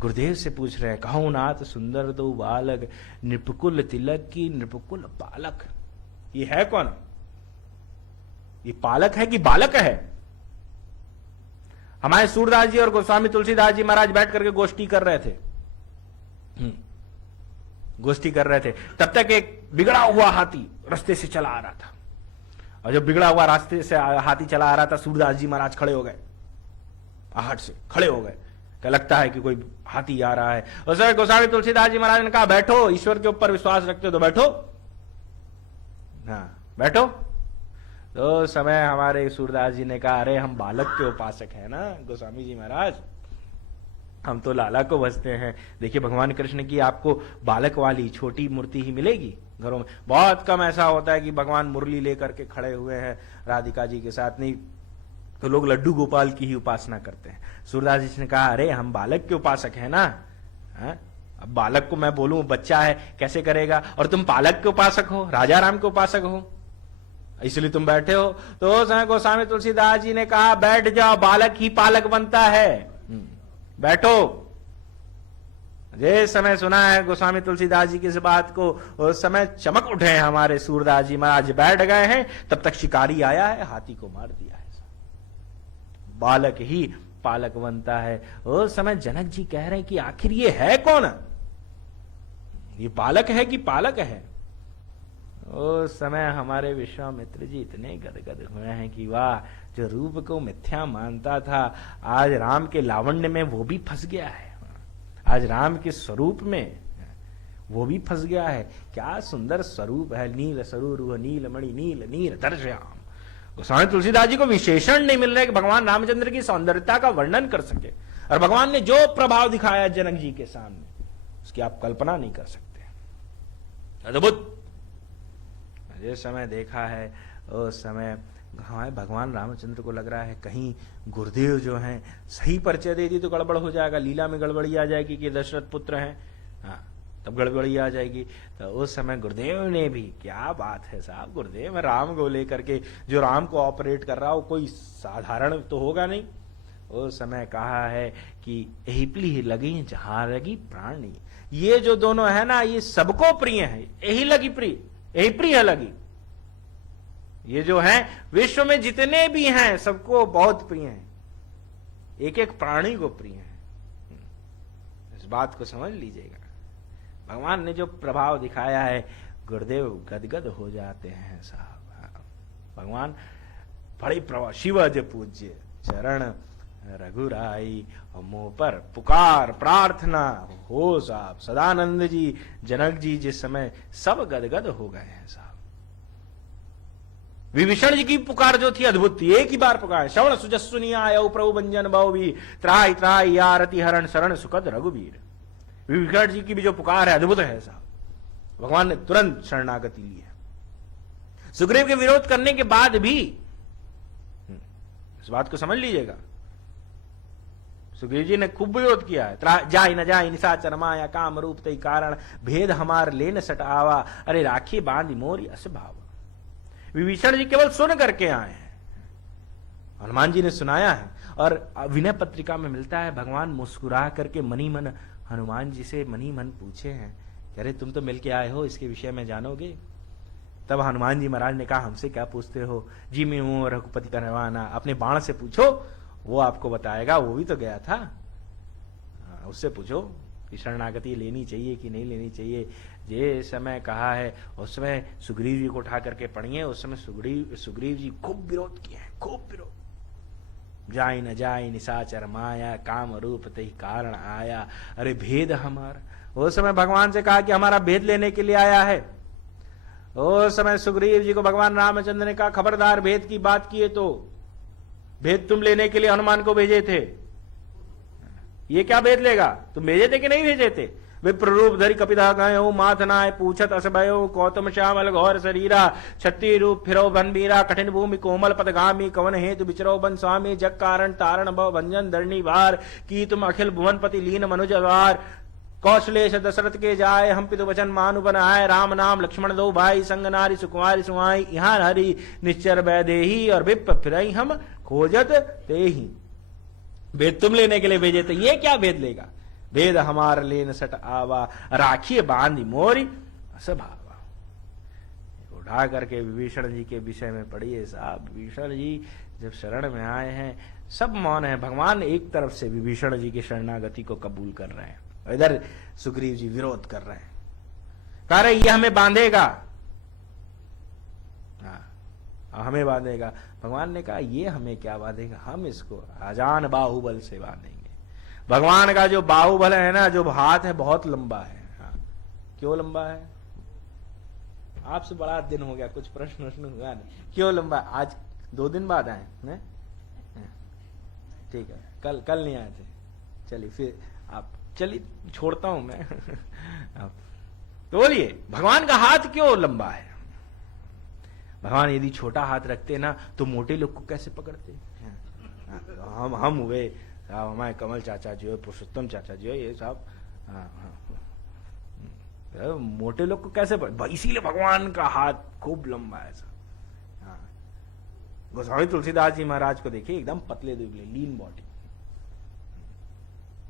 गुरुदेव से पूछ रहे हैं, कहो नाथ सुंदर दो बालक, नृपकुल तिलक की नृपकुल बालक। ये है कौन? ये पालक है कि बालक है? हमारे सूरदास जी और गोस्वामी तुलसीदास जी महाराज बैठ करके गोष्ठी कर रहे थे, गोष्ठी कर रहे थे। तब तक एक बिगड़ा हुआ हाथी रास्ते से चला आ रहा था, और जब बिगड़ा हुआ रास्ते से हाथी चला आ रहा था, सूरदास जी महाराज खड़े हो गए, आहट से खड़े हो गए। क्या लगता है कि कोई हाथी आ रहा है। उस समय गोस्वामी तुलसीदास जी महाराज ने कहा, बैठो, ईश्वर के ऊपर विश्वास रखते हो तो बैठो। हाँ, बैठो। तो समय हमारे सूरदास जी ने कहा, अरे हम बालक के उपासक हैं ना गोस्वामी जी महाराज, हम तो लाला को भजते हैं। देखिए भगवान कृष्ण की आपको बालक वाली छोटी मूर्ति ही मिलेगी घरों में। बहुत कम ऐसा होता है कि भगवान मुरली लेकर के खड़े हुए हैं राधिका जी के साथ, नहीं तो लोग लड्डू गोपाल की ही उपासना करते हैं। सूरदास जी ने कहा, अरे हम बालक के उपासक हैं ना। अब बालक को मैं बोलूं बच्चा है कैसे करेगा, और तुम पालक के उपासक हो, राजा राम के उपासक हो, इसलिए तुम बैठे हो। तो गोस्वामी तुलसीदास जी ने कहा, बैठ जाओ, बालक ही पालक बनता है, बैठो। जिस समय सुना है गोस्वामी तुलसीदास जी की इस बात को, उस समय चमक उठे हैं हमारे सूरदास जी महाराज, बैठ गए हैं। तब तक शिकारी आया है, हाथी को मार दिया है। बालक ही पालक बनता है। उस समय जनक जी कह रहे हैं कि आखिर ये है कौन, ये बालक है कि पालक है। उस समय हमारे विश्वामित्र जी इतने गदगद हुए हैं कि वाह, जो रूप को मिथ्या मानता था, आज राम के लावण्य में वो भी फंस गया है, आज राम के स्वरूप में वो भी फंस गया है। क्या सुंदर स्वरूप है, नील सरूर नील मणि नील नील दर्शयाम। गोस्वामी तुलसीदास जी को विशेषण नहीं मिल रहा है कि भगवान रामचंद्र की सौंदर्यता का वर्णन कर सके, और भगवान ने जो प्रभाव दिखाया जनक जी के सामने, उसकी आप कल्पना नहीं कर सकते। अद्भुत। जिस समय देखा है उस समय हमारे भगवान रामचंद्र को लग रहा है कहीं गुरुदेव जो हैं सही परिचय दे दी तो गड़बड़ हो जाएगा, लीला में गड़बड़ी आ जाएगी कि दशरथ पुत्र हैं, हाँ तब गड़बड़ी आ जाएगी। तो उस समय गुरुदेव ने भी, क्या बात है साहब, गुरुदेव राम को लेकर के, जो राम को ऑपरेट कर रहा हो कोई साधारण तो होगा नहीं। उस समय कहा है कि एहिपली लगी जहां लगी प्राणी, ये जो दोनों है ना ये सबको प्रिय है, यही लगी प्रिय, यही प्रिय लगी। ये जो है विश्व में जितने भी हैं सबको बहुत प्रिय हैं, एक एक प्राणी को प्रिय है। इस बात को समझ लीजिएगा। भगवान ने जो प्रभाव दिखाया है, गुरुदेव गदगद हो जाते हैं साहब। भगवान बड़े प्रभाव, शिवज पूज्य चरण रघुराई, और मुंह पर पुकार प्रार्थना हो साहब। सदानंद जी, जनक जी जिस समय सब गदगद हो गए हैं साहब। विभीषण जी की पुकार जो थी अद्भुत थी, एक ही बार पुकार, श्रवण सुजस्विनी आयो प्रभु भंजन भाव भी, त्राहि त्राहि आरती हरण शरण सुखद रघुवीर। विभीषण जी की भी जो पुकार है अद्भुत है साहब। भगवान ने तुरंत शरणागति ली है। सुग्रीव के विरोध करने के बाद भी, इस बात को समझ लीजिएगा, सुग्रीव जी ने खूब विरोध किया है। जाय न जाय निशाचर माया, काम रूप तई कारण, भेद हमार लेन सट आवा, अरे राखी बांध मोरी अस भाव। विभीषण जी केवल सुन करके आए हैं, हनुमान जी ने सुनाया है। और विनय पत्रिका में मिलता है, भगवान मुस्कुरा करके मनी मन हनुमान जी से मनी मन पूछे हैं, कह रहे तुम तो मिलके आए हो, इसके विषय में जानोगे। तब हनुमान जी महाराज ने कहा, हमसे क्या पूछते हो जी, मैं हूं रघुपति का रवाना, अपने बाण से पूछो, वो आपको बताएगा, वो भी तो गया था, उससे पूछो कि शरणागति लेनी चाहिए कि नहीं लेनी चाहिए। ये समय कहा है, उस समय सुग्रीव जी को उठा करके पढ़िए। उस समय सुग्रीव जी खूब विरोध किए हैं, खूब विरोध। जाय न जाय निशाचर माया, काम रूप तई कारण आया, अरे भेद हमारा। उस समय भगवान से कहा कि हमारा भेद लेने के लिए आया है। उस समय सुग्रीव जी को भगवान रामचंद्र ने कहा, खबरदार भेद की बात की है तो भेद तुम लेने के लिए हनुमान को भेजे थे, ये क्या भेद लेगा, तुम भेजे थे कि नहीं भेजे थे। विप्ररूप धरि कपिता गयो, माथ नाय पूछत अस भयो, कौतम श्यामल घौर शरीरा, छत्ती रूप फिरो बन बीरा, कठिन भूमि कोमल पदगामी, कवन हेतु बिचरो बन स्वामी, जग कारण तारण भव भंजन धरणी भार, की तुम अखिल भुवनपति लीन मनुज अवार। कौशलेश दशरथ के जाए, हम पितु वचन मानु बनाए, राम नाम लक्ष्मण दो भाई, संग नारी सुकुमारी सुहाई, यहाँ हरि निश्चर वैदेही, और विप फिरई हम खोजत ते ही। भेद तुम लेने के लिए भेजे थे, ये क्या भेद लेगा, भेद हमार लेन सट आवा, राखिए बांधी मोरी असभावा। उठा करके विभीषण जी के विषय में पढ़िए साहब। विभीषण जी जब शरण में आए हैं, सब मौन है। भगवान एक तरफ से विभीषण जी की शरणागति को कबूल कर रहे हैं, इधर सुग्रीव जी विरोध कर रहे हैं, कह रहे ये हमें बांधेगा, हमें बांधेगा। भगवान ने कहा ये हमें क्या बांधेगा, हम इसको अजान बाहुबल से बांधेंगे। भगवान का जो बाहुबल है ना, जो हाथ है बहुत लंबा है। क्यों लंबा है, आपसे बड़ा दिन हो गया, कुछ प्रश्न हुआ नहीं, क्यों लंबा। आज 2 दिन बाद आए हैं, ठीक है, कल नहीं आए थे, चलिए फिर आप, चलिए छोड़ता हूं मैं। तो बोलिए भगवान का हाथ क्यों लंबा है। भगवान यदि छोटा हाथ रखते ना तो मोटे लोग को कैसे पकड़ते। हम हुए हमारे कमल चाचा जी हो, पुरुषोत्तम चाचा जी हो, ये सब मोटे लोग को कैसे पकड़, इसीलिए भगवान का हाथ खूब लंबा है। गोस्वामी तुलसीदास जी महाराज को देखिए, एकदम पतले दुबले लीन बॉडी,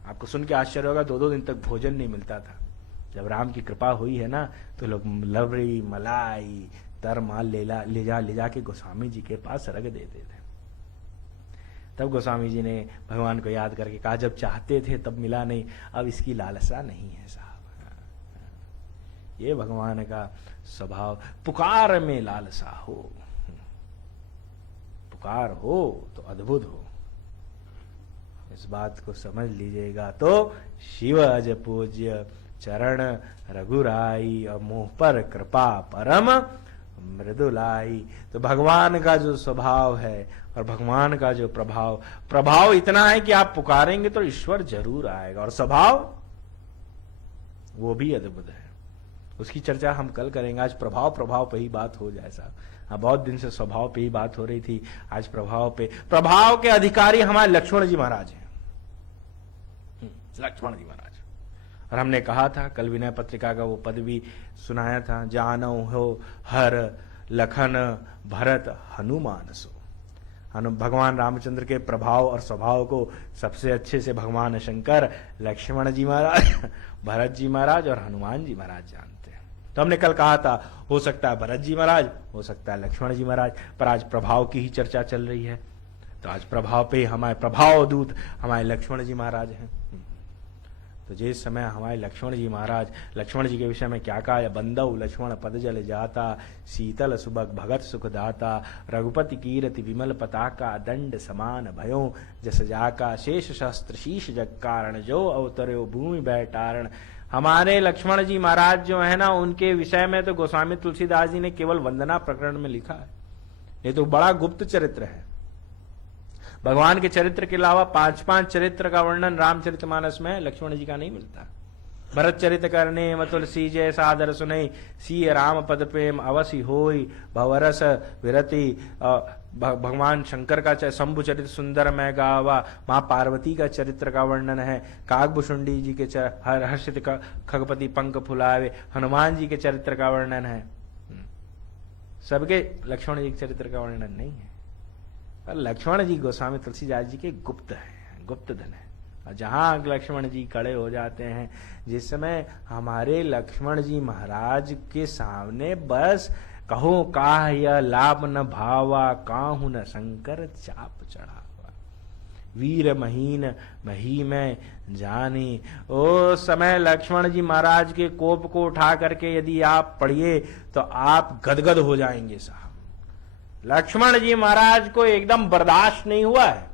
आपको सुन के आश्चर्य होगा, 2-2 दिन तक भोजन नहीं मिलता था। जब राम की कृपा हुई है ना, तो लोग लवरी, मलाई, तर माल ले जा के गोस्वामी जी के पास रख देते थे। तब गोस्वामी जी ने भगवान को याद करके कहा, जब चाहते थे तब मिला नहीं, अब इसकी लालसा नहीं है साहब। ये भगवान का स्वभाव, पुकार में लालसा हो, पुकार हो तो अद्भुत हो। इस बात को समझ लीजिएगा तो शिव अज पूज्य चरण रघुराई, और मुंह पर कृपा परम मृदुलाई। तो भगवान का जो स्वभाव है और भगवान का जो प्रभाव इतना है कि आप पुकारेंगे तो ईश्वर जरूर आएगा, और स्वभाव वो भी अद्भुत है। उसकी चर्चा हम कल करेंगे। आज प्रभाव पे ही बात हो जाए साहब। हाँ, बहुत दिन से स्वभाव पे ही बात हो रही थी, आज प्रभाव के अधिकारी हमारे लक्ष्मण जी महाराज हैं। लक्ष्मण जी महाराज, और हमने कहा था कल विनय पत्रिका का वो पद भी सुनाया था, जानौ हो हर लखन भरत हनुमान सो। भगवान रामचंद्र के प्रभाव और स्वभाव को सबसे अच्छे से भगवान शंकर, लक्ष्मण जी महाराज, भरत जी महाराज और हनुमान जी महाराज जानते हैं। तो हमने कल कहा था हो सकता है भरत जी महाराज, हो सकता है लक्ष्मण जी महाराज, पर आज प्रभाव की ही चर्चा चल रही है। तो आज प्रभाव पे हमारे प्रभाव दूत हमारे लक्ष्मण जी महाराज हैं। तो जिस समय हमारे लक्ष्मण जी महाराज, लक्ष्मण जी के विषय में क्या कहा है, बंदौ लक्ष्मण पद जल जाता, शीतल सुबक भगत सुख दाता, रघुपति कीरति विमल पताका, दंड समान भयो जस जाका, शेष शस्त्र शीश जग कारण, जो अवतर्यो भूमि बैठारण। हमारे लक्ष्मण जी महाराज जो है ना, उनके विषय में तो गोस्वामी तुलसीदास जी ने केवल वंदना प्रकरण में लिखा है। ये तो बड़ा गुप्त चरित्र है। भगवान के चरित्र के अलावा 5-5 चरित्र का वर्णन रामचरितमानस में लक्ष्मण जी का नहीं मिलता। भरत चरित करने तुलसी जय सादर सुने, सी राम पद प्रेम अवसी होई, भवरस विरति। भगवान शंकर का शंभु चरित्र सुंदर में गावा, माँ पार्वती का चरित्र का वर्णन है, काकभुषुंडी जी के हर्षित खगपति पंख फुलावे, हनुमान जी के चरित्र का वर्णन है। सबके लक्ष्मण जी के चरित्र का वर्णन नहीं है। लक्ष्मण जी गोस्वामी तुलसीदास जी के गुप्त हैं, गुप्त धन है। और जहां लक्ष्मण जी खड़े हो जाते हैं, जिस समय हमारे लक्ष्मण जी महाराज के सामने बस कहो काह यह लाभ न भावा, काहू न शंकर चाप चढ़ावा, वीर महीन मही में जानी। ओ समय लक्ष्मण जी महाराज के कोप को उठा करके यदि आप पढ़िए तो आप गदगद हो जाएंगे साहब। लक्ष्मण जी महाराज को एकदम बर्दाश्त नहीं हुआ है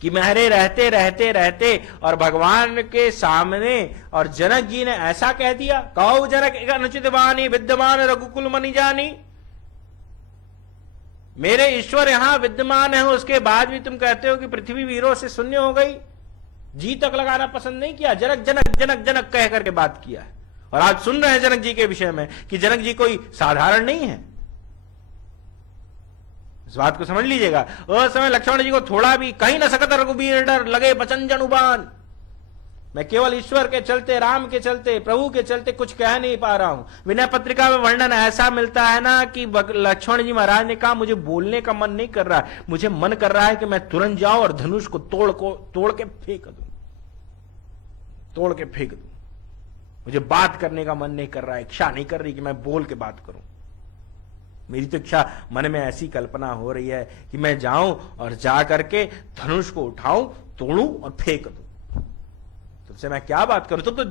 कि महरे रहते और भगवान के सामने, और जनक जी ने ऐसा कह दिया, कहो जनक एक अनुचित वाणी, विद्यमान रघुकुल मनि जानी। मेरे ईश्वर यहां विद्यमान है, उसके बाद भी तुम कहते हो कि पृथ्वी वीरों से शून्य हो गई। जी तक लगाना पसंद नहीं किया, जनक जनक जनक जनक कह करके बात किया है। और आज सुन रहे हैं जनक जी के विषय में कि जनक जी कोई साधारण नहीं है। इस बात को समझ लीजिएगा। उस समय लक्ष्मण जी को थोड़ा भी कहीं न सकत रघुबीर डर, लगे बचन जनुबान। मैं केवल ईश्वर के चलते, राम के चलते, प्रभु के चलते कुछ कह नहीं पा रहा हूं। विनय पत्रिका में वर्णन ऐसा मिलता है ना कि लक्ष्मण जी महाराज ने कहा मुझे बोलने का मन नहीं कर रहा है, मुझे मन कर रहा है कि मैं तुरंत जाऊं और धनुष को तोड़ के फेंक दूं। मुझे बात करने का मन नहीं कर रहा है, इच्छा नहीं कर रही कि मैं बोल के बात करूं। मेरी तो इच्छा, मन में ऐसी कल्पना हो रही है कि मैं जाऊं और जा करके धनुष को उठाऊं, तोड़ूं और फेंक दूं। तुमसे मैं क्या बात करूं? तुम तो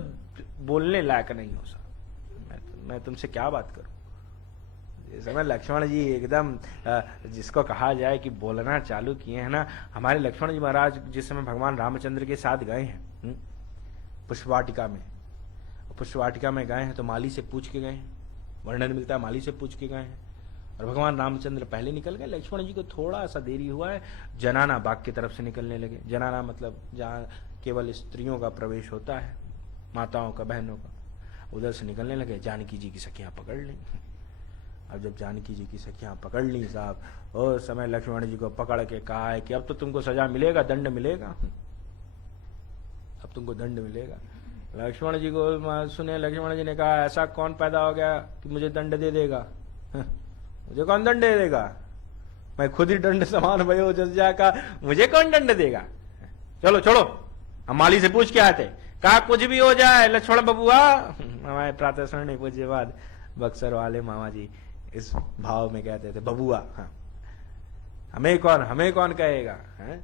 बोलने लायक नहीं हो साहब। मैं तुमसे क्या बात करूं? इस समय लक्ष्मण जी एकदम जिसको कहा जाए कि बोलना चालू किए हैं ना। हमारे लक्ष्मण जी महाराज जिस समय भगवान रामचंद्र के साथ गए हैं पुष्पवाटिका में गए हैं, तो माली से पूछ के गए हैं। वर्णन मिलता है माली से पूछ के गए हैं। और भगवान रामचंद्र पहले निकल गए, लक्ष्मण जी को थोड़ा सा देरी हुआ है, जनाना बाग की तरफ से निकलने लगे। जनाना मतलब जहाँ केवल स्त्रियों का प्रवेश होता है, माताओं का, बहनों का, उधर से निकलने लगे। जानकी जी की सखियां पकड़ ली। अब जब जानकी जी की सखियां पकड़ ली साहब, उस समय लक्ष्मण जी को पकड़ के कहा है कि अब तो तुमको सजा मिलेगा, दंड मिलेगा, अब तुमको दंड मिलेगा। लक्ष्मण जी को सुने, लक्ष्मण जी ने कहा ऐसा कौन पैदा हो गया कि मुझे दंड दे देगा? मुझे कौन दंड दे देगा? मैं खुद ही दंड समान भयो जस जाका, मुझे कौन दंड देगा? चलो छोड़ो, हम माली से पूछ के आते, कहा कुछ भी हो जाए लक्ष्मण बबुआ, हमारे प्रातः स्मरण पूछे बाद बक्सर वाले मामा जी इस भाव में कहते थे बबुआ। हाँ, हमें कौन कहेगा है?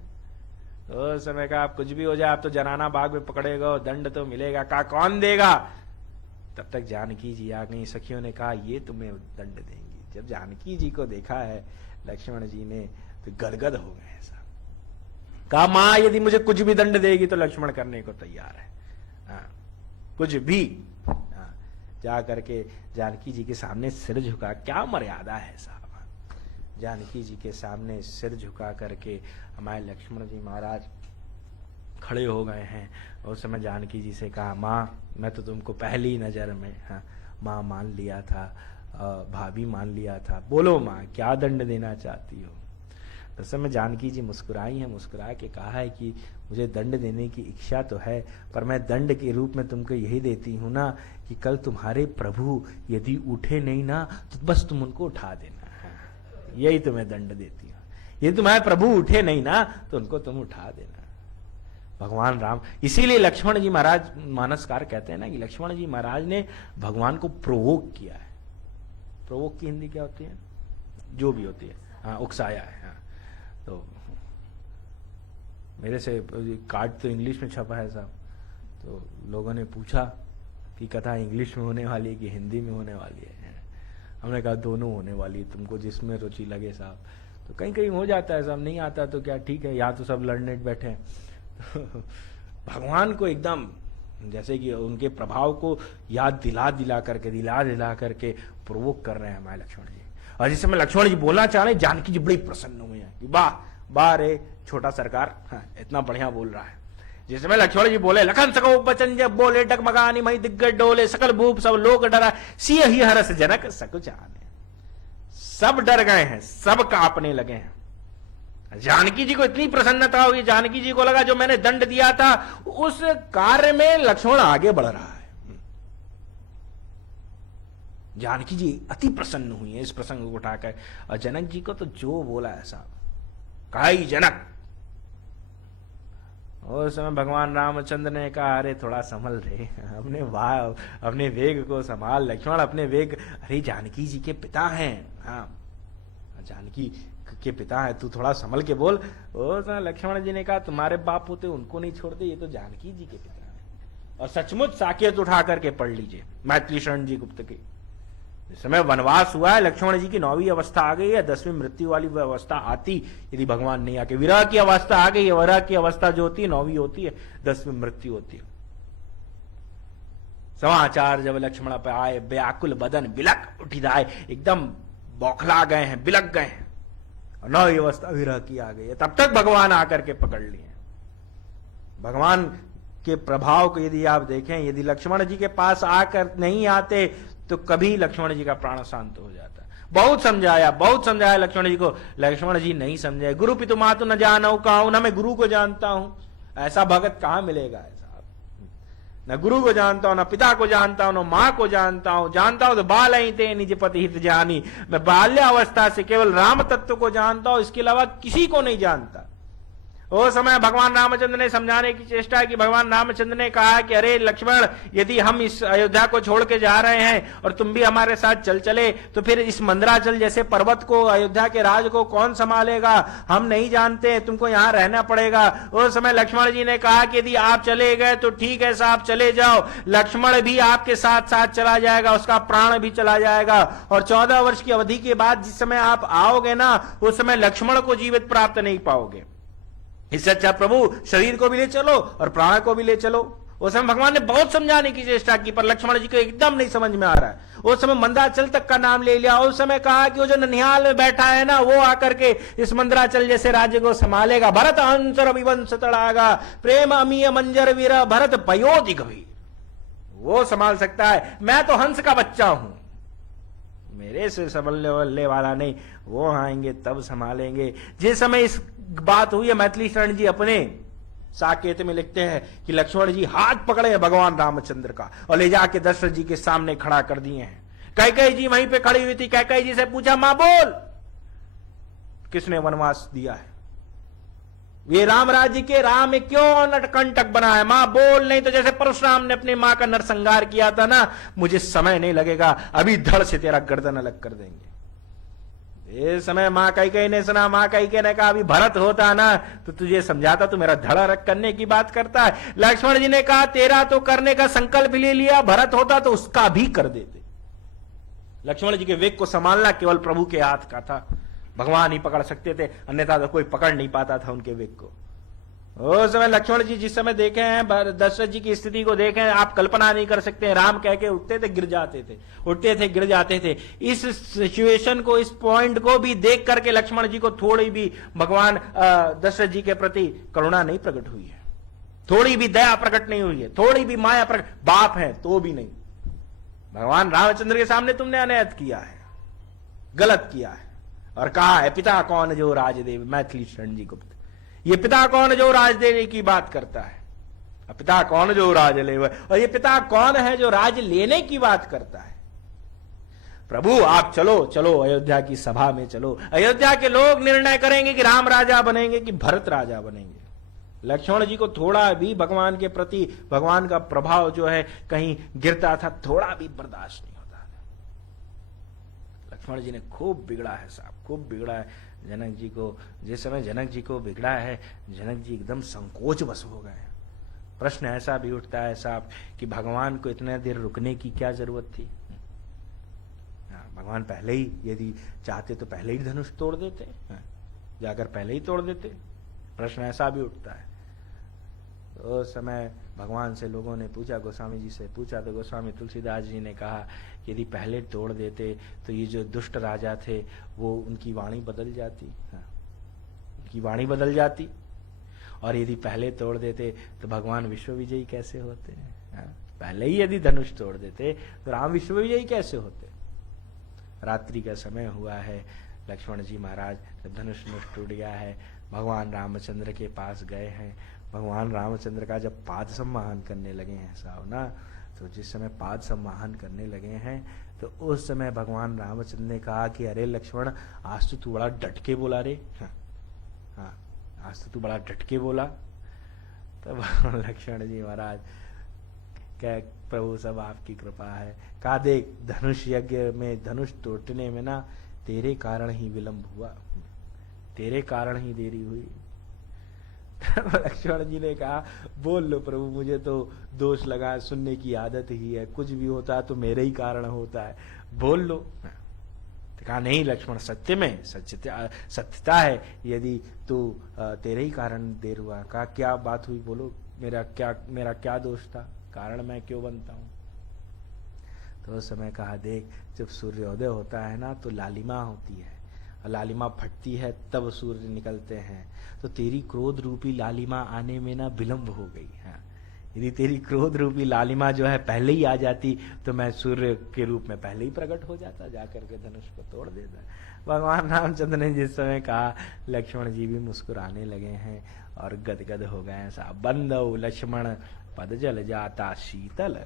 तो समय का आप कुछ भी हो जाए, आप तो जनाना बाग में पकड़ेगा, दंड तो मिलेगा, का कौन देगा? तब तक जानकी जी आ गई। सखियों ने कहा ये तुम्हें दंड देंगी। जब जानकी जी को देखा है लक्ष्मण जी ने तो गदगद हो गए। ऐसा कहा मां यदि मुझे कुछ भी दंड देगी तो लक्ष्मण करने को तैयार है। हाँ, कुछ भी। हाँ, जा करके जानकी जी के सामने सिर झुका, क्या मर्यादा है साहब। जानकी जी के सामने सिर झुका करके हमारे लक्ष्मण जी महाराज खड़े हो गए हैं। उस समय जानकी जी से कहा माँ मैं तो तुमको पहली नजर में हाँ माँ मान लिया था, भाभी मान लिया था, बोलो माँ क्या दंड देना चाहती हो? तो समय जानकी जी मुस्कुराई हैं, मुस्कुरा के कहा है कि मुझे दंड देने की इच्छा तो है, पर मैं दंड के रूप में तुमको यही देती हूँ ना कि कल तुम्हारे प्रभु यदि उठे नहीं ना तो बस तुम उनको उठा देना, यही तुम्हें दंड देती हूँ। यदि तुम्हारे प्रभु उठे नहीं ना तो उनको तुम उठा देना। भगवान राम, इसीलिए लक्ष्मण जी महाराज मानसकार कहते हैं ना कि लक्ष्मण जी महाराज ने भगवान को प्रोवोक किया है। प्रोवोक की हिंदी क्या होती है? जो भी होती है, हाँ, उकसाया है। हाँ, तो मेरे से कार्ड तो इंग्लिश में छपा है साहब, तो लोगों ने पूछा कि कथा इंग्लिश में होने वाली है कि हिंदी में होने वाली है। हमने कहा दोनों होने वाली, तुमको जिसमें रुचि लगे साहब। तो कहीं कहीं हो जाता है साहब, नहीं आता तो क्या ठीक है, यहाँ तो सब लर्नेड बैठे हैं। भगवान को एकदम जैसे कि उनके प्रभाव को याद दिला करके प्रोवोक कर रहे हैं हमारे लक्ष्मण जी। और जिस समय लक्ष्मण जी बोलना चाह रहे हैं, जानकी जी बड़ी प्रसन्न हुए हैं कि वाह वाह रे छोटा सरकार, हाँ, इतना बढ़िया बोल रहा है। जिस समय लक्ष्मण जी बोले लखन सको बचन जब बोले डगमगानी मई दिग्गज डोले सकल भूप सब लोग डरा सिय ही हरस जनक सकुच आने। सब डर गए हैं, सब कांपने लगे हैं। जानकी जी को इतनी प्रसन्नता हुई, जानकी जी को लगा जो मैंने दंड दिया था उस कार्य में लक्ष्मण आगे बढ़ रहा है। जानकी जी अति प्रसन्न हुई है इस प्रसंग को उठाकर। और जनक जी को तो जो बोला ऐसा कहा ही जनक। उस समय भगवान रामचंद्र ने कहा अरे थोड़ा संभल रे, अपने वेग को संभाल लक्ष्मण, अपने वेग। अरे जानकी जी के पिता हैं, हाँ जानकी के पिता है, तू थोड़ा संभल के बोल। उस समय लक्ष्मण जी ने कहा तुम्हारे बाप होते उनको नहीं छोड़ते, ये तो जानकी जी के पिता हैं। और सचमुच साकेत उठा करके पढ़ लीजिए मैथिली शरण जी गुप्त की। इस समय वनवास हुआ है, लक्ष्मण जी की 9वीं अवस्था आ गई है, 10वीं मृत्यु वाली अवस्था आती यदि भगवान नहीं आके। विरह की अवस्था आ गई है, विरह की अवस्था जो होती है 9वीं होती है, 10वीं मृत्यु होती है। समाचार जब लक्ष्मण पे आए व्याकुल बदन बिलक उठिदाए, एकदम बौखला गए हैं, बिलक गए हैं। 9वीं अवस्था विरह की आ गई है, तब तक भगवान आकर के पकड़ लिए। भगवान के प्रभाव को यदि आप देखें, यदि लक्ष्मण जी के पास आकर नहीं आते तो कभी लक्ष्मण जी का प्राण शांत हो जाता। बहुत समझाया लक्ष्मण जी को, लक्ष्मण जी नहीं समझे। गुरु पितु मातु न जानऊ कहूं, न मैं गुरु को जानता हूं। ऐसा भगत कहां मिलेगा ऐसा? न गुरु को जानता हूं, न पिता को जानता हूं, न मां को जानता हूं तो बाल ही थे निज पति हित जानी। मैं बाल्यावस्था से केवल राम तत्व को जानता हूं, इसके अलावा किसी को नहीं जानता। वो समय भगवान रामचंद्र ने समझाने की चेष्टा की। भगवान रामचंद्र ने कहा कि अरे लक्ष्मण, यदि हम इस अयोध्या को छोड़ के जा रहे हैं और तुम भी हमारे साथ चल चले तो फिर इस मंदराचल जैसे पर्वत को, अयोध्या के राज को कौन संभालेगा? हम नहीं जानते, तुमको यहाँ रहना पड़ेगा। उस समय लक्ष्मण जी ने कहा कि यदि आप चले गए तो ठीक है साहब, चले जाओ। लक्ष्मण भी आपके साथ साथ चला जाएगा, उसका प्राण भी चला जाएगा। और 14 वर्ष की अवधि के बाद जिस समय आप आओगे ना, उस समय लक्ष्मण को जीवित प्राप्त नहीं पाओगे। इससे अच्छा प्रभु शरीर को भी ले चलो और प्राण को भी ले चलो। उस समय भगवान ने बहुत समझाने की चेष्टा की, पर लक्ष्मण जी को एकदम नहीं समझ में आ रहा है। उस समय मंदराचल तक का नाम ले लिया। उस समय कहा कि वो जो ननिहाल में बैठा है ना, वो आकर के इस मंदराचल जैसे राज्य को संभालेगा। भरत हंस रविवंश तड़ागा, प्रेम अमीय मंजर वीर भरत पयोधि गभीर। वो संभाल सकता है, मैं तो हंस का बच्चा हूं, मेरे से संभलने वाला नहीं। वो आएंगे तब संभालेंगे। जिस समय इस बात हुई है, मैथिली शरण जी अपने साकेत में लिखते हैं कि लक्ष्मण जी हाथ पकड़े भगवान रामचंद्र का और ले जाके दशरथ जी के सामने खड़ा कर दिए हैं। कैकेयी जी वहीं पे खड़ी हुई थी। कैकेयी जी से पूछा, मां बोल, किसने वनवास दिया है? ये राम राज्य के राह में क्यों नटकंटक बना है? मां बोल, नहीं तो जैसे परशुराम ने अपनी मां का नरसंहार किया था ना, मुझे समय नहीं लगेगा, अभी धड़ से तेरा गर्दन अलग कर देंगे। ये समय मां कैकेयी ने सुना, मां कैकेयी ने कहा अभी भरत होता ना तो तुझे समझाता, तू मेरा धड़ अलग करने की बात करता है। लक्ष्मण जी ने कहा तेरा तो करने का संकल्प ले लिया, भरत होता तो उसका भी कर देते। लक्ष्मण जी के वेग को संभालना केवल प्रभु के हाथ का था, भगवान ही पकड़ सकते थे, अन्यथा तो कोई पकड़ नहीं पाता था उनके वेग को। उस समय लक्ष्मण जी जिस समय देखे हैं, दशरथ जी की स्थिति को देखे हैं, आप कल्पना नहीं कर सकते। राम कह के उठते थे गिर जाते थे, उठते थे गिर जाते थे। इस सिचुएशन को, इस पॉइंट को भी देख करके लक्ष्मण जी को थोड़ी भी भगवान दशरथ जी के प्रति करुणा नहीं प्रकट हुई है, थोड़ी भी दया प्रकट नहीं हुई है, थोड़ी भी माया प्रकट। बाप है तो भी नहीं। भगवान रामचंद्र के सामने तुमने अनैत किया है, गलत किया है, और कहा है पिता कौन जो राज देव। मैथिली शरण जी गुप्त, ये पिता कौन जो राज देने की बात करता है, पिता कौन जो राज ले, और ये पिता कौन है जो राज लेने की बात करता है। प्रभु आप चलो, चलो अयोध्या की सभा में चलो, अयोध्या के लोग निर्णय करेंगे कि राम राजा बनेंगे कि भरत राजा बनेंगे। लक्ष्मण जी को थोड़ा भी भगवान के प्रति, भगवान का प्रभाव जो है कहीं गिरता था, थोड़ा भी बर्दाश्त नहीं होता था। लक्ष्मण जी ने खूब बिगड़ा है साहब, खूब बिगड़ा है जनक जी को। जिस समय जनक जी को बिगड़ा है, जनक जी एकदम संकोच बस हो गए। प्रश्न ऐसा भी उठता है साहब कि भगवान को इतने देर रुकने की क्या जरूरत थी? भगवान पहले ही यदि चाहते तो पहले ही धनुष तोड़ देते, जाकर पहले ही तोड़ देते। प्रश्न ऐसा भी उठता है। तो उस समय भगवान से लोगों ने पूछा, गोस्वामी जी से पूछा, तो गोस्वामी तुलसीदास जी ने कहा यदि पहले तोड़ देते तो ये जो दुष्ट राजा थे वो उनकी वाणी बदल जाती, उनकी वाणी बदल जाती, और यदि पहले तोड़ देते तो भगवान विश्व विजयी कैसे होते? पहले ही यदि धनुष तोड़ देते तो राम विश्व विजयी कैसे होते? रात्रि का समय हुआ है, लक्ष्मण जी महाराज जब धनुष टूट गया है, भगवान रामचंद्र के पास गए हैं। भगवान रामचंद्र का जब पाद सम्मान करने लगे हैं साहब ना, तो जिस समय पाद सम्मान करने लगे हैं तो उस समय भगवान रामचंद्र ने कहा कि अरे लक्ष्मण आज तो तू बड़ा डट के बोला रे। हाँ, आज तो तू बड़ा डट के बोला। तब लक्ष्मण जी महाराज क्या, प्रभु सब आपकी कृपा है। कहा देख धनुष यज्ञ में, धनुष टूटने में ना तेरे कारण ही विलंब हुआ, तेरे कारण ही देरी हुई। लक्ष्मण जी ने कहा बोल लो प्रभु, मुझे तो दोष लगा सुनने की आदत ही है, कुछ भी होता है तो मेरे ही कारण होता है, बोल लो। तो कहा नहीं लक्ष्मण, सत्य में सत्यता है, यदि तू तेरे ही कारण देर हुआ। कहा क्या बात हुई बोलो, मेरा क्या दोष था, कारण मैं क्यों बनता हूं? तो उस समय कहा देख जब सूर्योदय होता है ना तो लालिमा होती है, लालिमा फटती है तब सूर्य निकलते हैं, तो तेरी क्रोध रूपी लालिमा आने में ना विलंब हो गई है। यदि तेरी क्रोध रूपी लालिमा जो है पहले ही आ जाती तो मैं सूर्य के रूप में पहले ही प्रकट हो जाता, जाकर के धनुष को तोड़ देता। भगवान रामचंद्र ने जिस समय कहा, लक्ष्मण जी भी मुस्कुराने लगे हैं और गदगद हो गए हैं साहब। बंदौ लक्ष्मण पद जल जाता शीतल,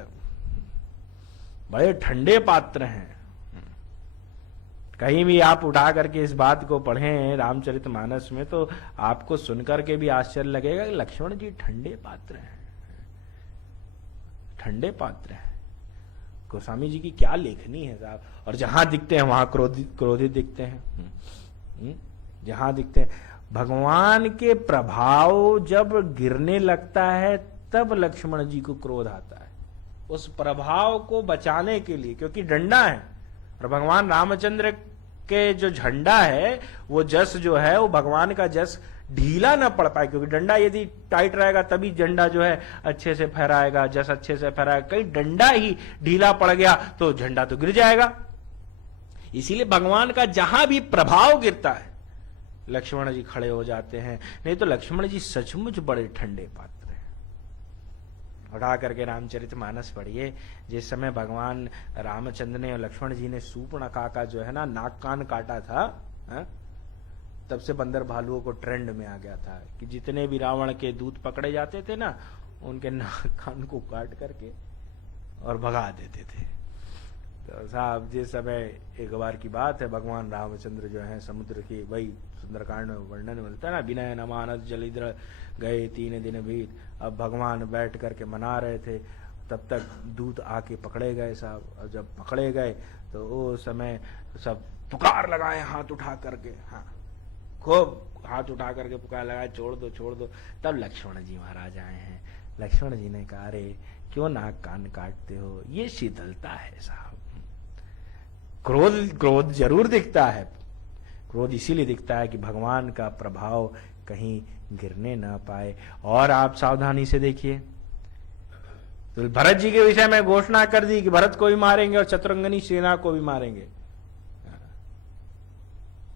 बड़े ठंडे पात्र हैं। कहीं भी आप उठा करके इस बात को पढ़ें रामचरितमानस में तो आपको सुनकर के भी आश्चर्य लगेगा कि लक्ष्मण जी ठंडे पात्र हैं, ठंडे पात्र हैं। गोस्वामी जी की क्या लेखनी है साहब, और जहां दिखते हैं वहां क्रोधित दिखते हैं, जहां दिखते हैं। भगवान के प्रभाव जब गिरने लगता है तब लक्ष्मण जी को क्रोध आता है, उस प्रभाव को बचाने के लिए, क्योंकि डंडा है और भगवान रामचंद्र के जो झंडा है वो जस जो है वो भगवान का जस ढीला ना पड़ पाए, क्योंकि डंडा यदि टाइट रहेगा तभी झंडा जो है अच्छे से फहराएगा, जस अच्छे से फहराएगा। कहीं डंडा ही ढीला पड़ गया तो झंडा तो गिर जाएगा। इसीलिए भगवान का जहां भी प्रभाव गिरता है लक्ष्मण जी खड़े हो जाते हैं, नहीं तो लक्ष्मण जी सचमुच बड़े ठंडे पात्र हैं। उठा करके रामचरितमानस पढ़िए, जिस समय भगवान रामचंद्र ने और लक्ष्मण जी ने सूर्पणखा का जो है ना नाक कान काटा था, तब से बंदर भालुओं को ट्रेंड में आ गया था कि जितने भी रावण के दूत पकड़े जाते थे ना, उनके नाक कान को काट करके और भगा देते थे। तो साहब जिस समय एक बार की बात है, भगवान रामचंद्र जो है समुद्र की, वही सुंदरकांड में वर्णन मिलता है ना, विनय न मानस जलिद्र गए 3 दिन बीत। अब भगवान बैठ करके मना रहे थे, तब तक दूत आके पकड़े गए साहब। और जब पकड़े गए तो वो समय सब पुकार लगाए हाथ उठा करके, हाँ खूब हाथ उठा करके पुकार लगाए, छोड़ दो छोड़ दो। तब लक्ष्मण जी महाराज आए हैं। लक्ष्मण जी ने कहा, अरे क्यों नाक कान काटते हो, ये शीतलता है साहब। क्रोध जरूर दिखता है, क्रोध इसीलिए दिखता है कि भगवान का प्रभाव कहीं गिरने ना पाए। और आप सावधानी से देखिए, तो भरत जी के विषय में घोषणा कर दी कि भरत को भी मारेंगे और शत्रुघ्नी सेना को भी मारेंगे।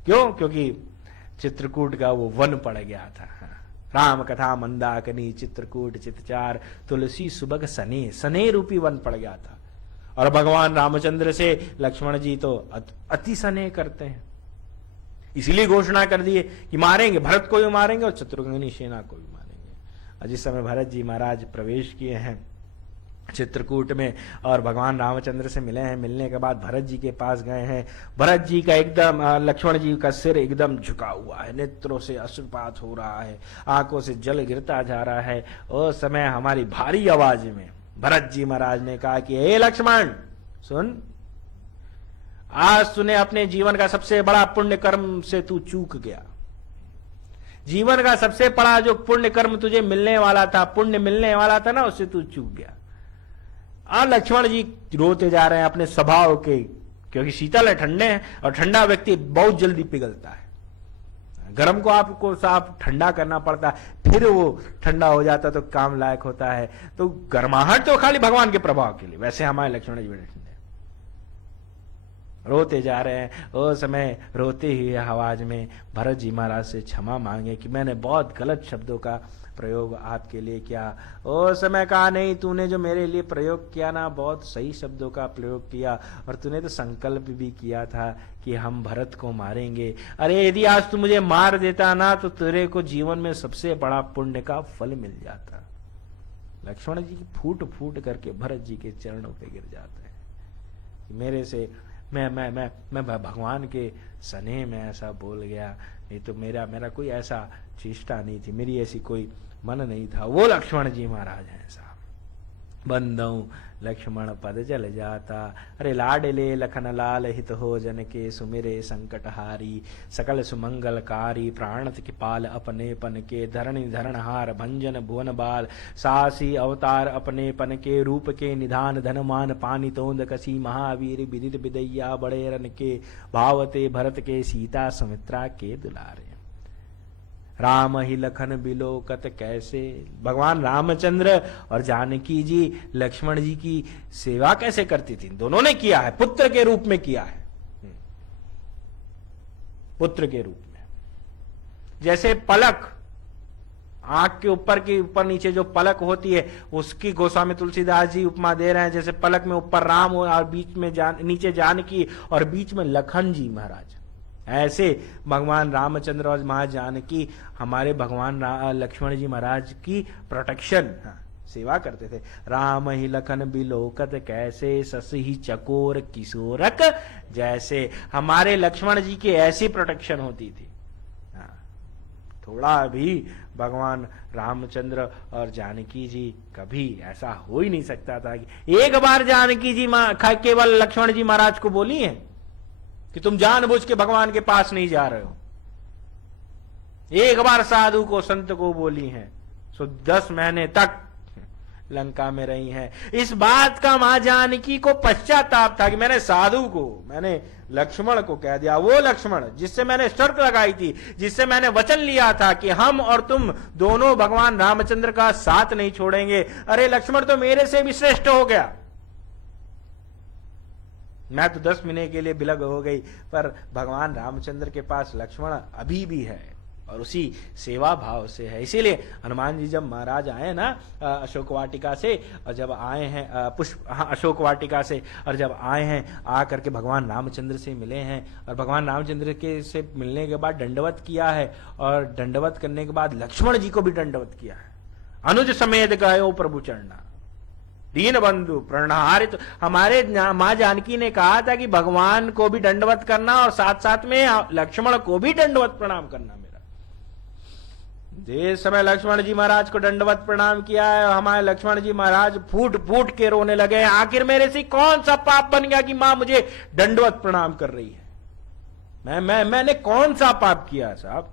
क्यों? क्योंकि चित्रकूट का वो वन पड़ गया था। राम कथा मंदाकिनी चित्रकूट चितचार तुलसी सुबग सने, सने रूपी वन पड़ गया था। और भगवान रामचंद्र से लक्ष्मण जी तो अति स्नेह करते हैं, इसीलिए घोषणा कर दिए कि मारेंगे, भरत को भी मारेंगे और शत्रुघ्नी सेना को भी मारेंगे। और जिस समय भरत जी महाराज प्रवेश किए हैं चित्रकूट में और भगवान रामचंद्र से मिले हैं, मिलने के बाद भरत जी के पास गए हैं। भरत जी का एकदम, लक्ष्मण जी का सिर एकदम झुका हुआ है, नेत्रों से अश्रुपात हो रहा है, आंखों से जल गिरता जा रहा है। उस समय हमारी भारी आवाज में भरत जी महाराज ने कहा कि हे लक्ष्मण सुन, आज तूने अपने जीवन का सबसे बड़ा पुण्य कर्म से तू चूक गया। जीवन का सबसे बड़ा जो पुण्य कर्म तुझे मिलने वाला था, पुण्य मिलने वाला था ना, उससे तू चूक गया। लक्ष्मण जी रोते जा रहे हैं अपने स्वभाव के, क्योंकि शीतल है, ठंडे हैं, और ठंडा व्यक्ति बहुत जल्दी पिघलता है। गर्म को आपको साफ ठंडा करना पड़ता है, फिर वो ठंडा हो जाता तो काम लायक होता है। तो गर्माहट तो खाली भगवान के प्रभाव के लिए, वैसे हमारे लक्ष्मण जी बड़े ठंडे रोते जा रहे हैं। उस समय रोते ही आवाज में भरत जी महाराज से क्षमा मांगे कि मैंने बहुत गलत शब्दों का प्रयोग आपके लिए किया। उस समय कहा, नहीं, तूने जो मेरे लिए प्रयोग किया ना, बहुत सही शब्दों का प्रयोग किया, और तूने तो संकल्प भी किया था कि हम भरत को मारेंगे। अरे यदि आज तू मुझे मार देता ना, तो तेरे को जीवन में सबसे बड़ा पुण्य का फल मिल जाता। लक्ष्मण जी फूट फूट करके भरत जी के चरणों पे गिर जाते हैं। मेरे से मैं भगवान के स्नेह में ऐसा बोल गया, नहीं तो मेरा कोई ऐसा चेष्टा नहीं थी, मेरी ऐसी कोई मन नहीं था। वो लक्ष्मण जी महाराज हैं साहब। बंदऊ लक्ष्मण पद जल जाता, अरे लाडले लखन लाल हित हो जन के, सुमिरे संकटहारी सकल सुमंगलकारी, प्राणत के पाल अपने पन के, धरणि धरणहार भंजन भुवन बाल, साहसी अवतार अपने पन के, रूप के निधान धनमान पानी तोंद कसी, महावीर विदित विदैया बड़े रन के, भावते भरत के सीता सुमित्रा के दुलारे। राम ही लखन बिलोकत कैसे, भगवान रामचंद्र और जानकी जी लक्ष्मण जी की सेवा कैसे करती थी, दोनों ने किया है, पुत्र के रूप में किया है। पुत्र के रूप में, जैसे पलक, आंख के ऊपर की ऊपर नीचे जो पलक होती है, उसकी गोस्वामी तुलसीदास जी उपमा दे रहे हैं। जैसे पलक में ऊपर राम हो और बीच में नीचे जानकी और बीच में लखन जी महाराज, ऐसे भगवान रामचंद्र और मां जानकी हमारे भगवान लक्ष्मण जी महाराज की प्रोटेक्शन, सेवा करते थे। राम ही लखन बिलोकत कैसे, सस ही चकोर किशोरक जैसे, हमारे लक्ष्मण जी की ऐसी प्रोटेक्शन होती थी। थोड़ा भी भगवान रामचंद्र और जानकी जी, कभी ऐसा हो ही नहीं सकता था कि एक बार जानकी जी केवल लक्ष्मण जी महाराज को बोली है कि तुम जानबूझ के भगवान के पास नहीं जा रहे हो। एक बार साधु को, संत को बोली हैं, सो 10 महीने तक लंका में रही हैं। इस बात का मां जानकी को पश्चाताप था कि मैंने साधु को, मैंने लक्ष्मण को कह दिया, वो लक्ष्मण जिससे मैंने शर्त लगाई थी, जिससे मैंने वचन लिया था कि हम और तुम दोनों भगवान रामचंद्र का साथ नहीं छोड़ेंगे। अरे लक्ष्मण तो मेरे से भी श्रेष्ठ हो गया, मैं तो 10 महीने के लिए विलग हो गई, पर भगवान रामचंद्र के पास लक्ष्मण अभी भी है और उसी सेवा भाव से है। इसीलिए हनुमान जी जब महाराज आए ना अशोक वाटिका से, और जब आए हैं अशोक वाटिका से, और जब आए हैं आ करके भगवान रामचंद्र से मिले हैं, और भगवान रामचंद्र के से मिलने के बाद दंडवत किया है, और दंडवत करने के बाद लक्ष्मण जी को भी दंडवत किया है। अनुज समेत गयो प्रभु चरणा, दीन बंधु प्रणहारित। हमारे मां जानकी ने कहा था कि भगवान को भी दंडवत करना और साथ साथ में लक्ष्मण को भी दंडवत प्रणाम करना। मेरा जिस समय लक्ष्मण जी महाराज को दंडवत प्रणाम किया है, हमारे लक्ष्मण जी महाराज फूट फूट के रोने लगे, आखिर मेरे से कौन सा पाप बन गया कि मां मुझे दंडवत प्रणाम कर रही है। मैंने कौन सा पाप किया साहब।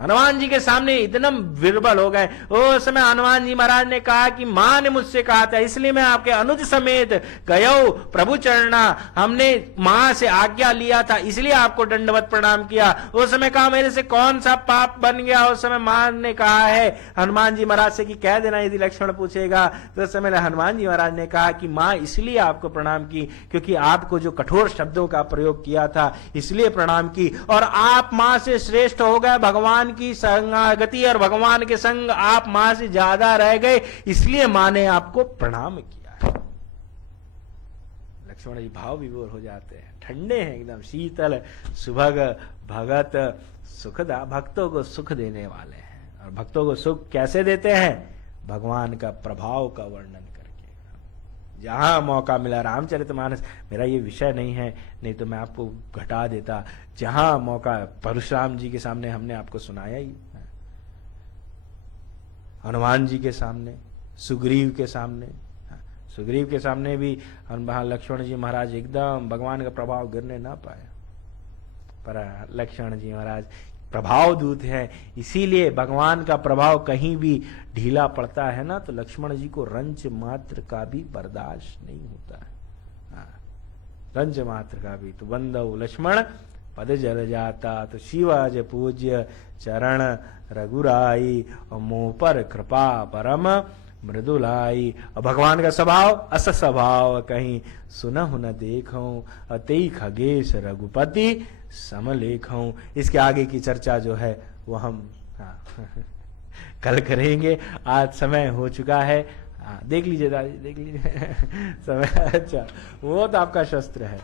हनुमान जी के सामने इतना विरबल हो गए। उस समय हनुमान जी महाराज ने कहा कि मां ने मुझसे कहा था, इसलिए मैं आपके अनुज समेत गयो प्रभु चरणा, हमने मां से आज्ञा लिया था इसलिए आपको दंडवत प्रणाम किया। उस समय कहा मेरे से कौन सा पाप बन गया। उस समय मां ने कहा है हनुमान जी महाराज से कि कह देना यदि लक्ष्मण पूछेगा। तो उस समय हनुमान जी महाराज ने कहा कि मां इसलिए आपको प्रणाम की क्योंकि आपको जो कठोर शब्दों का प्रयोग किया था इसलिए प्रणाम की, और आप मां से श्रेष्ठ हो गए, भगवान की संगति और भगवान के संग आप मां से ज्यादा रह गए, इसलिए मां ने आपको प्रणाम किया है। लक्ष्मण जी भाव विभोर हो जाते हैं, ठंडे हैं एकदम, शीतल सुभग भगत सुखदा, भक्तों को सुख देने वाले हैं। और भक्तों को सुख कैसे देते हैं? भगवान का प्रभाव का वर्णन करके। जहां मौका मिला, रामचरितमानस मेरा ये विषय नहीं है, नहीं तो मैं आपको घटा देता। जहां मौका, परशुराम जी के सामने हमने आपको सुनाया ही, हनुमान जी के सामने, सुग्रीव के सामने, सुग्रीव के सामने भी लक्ष्मण जी महाराज एकदम भगवान का प्रभाव गिरने ना पाया। पर लक्ष्मण जी महाराज प्रभाव दूत है, इसीलिए भगवान का प्रभाव कहीं भी ढीला पड़ता है ना तो लक्ष्मण जी को रंच मात्र का भी बर्दाश्त नहीं होता है। रंच मात्र का भी। तो बंधु लक्ष्मण पद जल जाता, तो शिवाज पूज्य चरण रघुराई, और मुंह पर कृपा परम मृदुलाई। और भगवान का स्वभाव अस स्वभाव कहीं सुनहु न देखूं, अति खगेश रघुपति समलेखूं। इसके आगे की चर्चा जो है वो हम कल करेंगे। आज समय हो चुका है। देख लीजिए दादी, देख लीजिए समय। अच्छा, वो तो आपका शस्त्र है।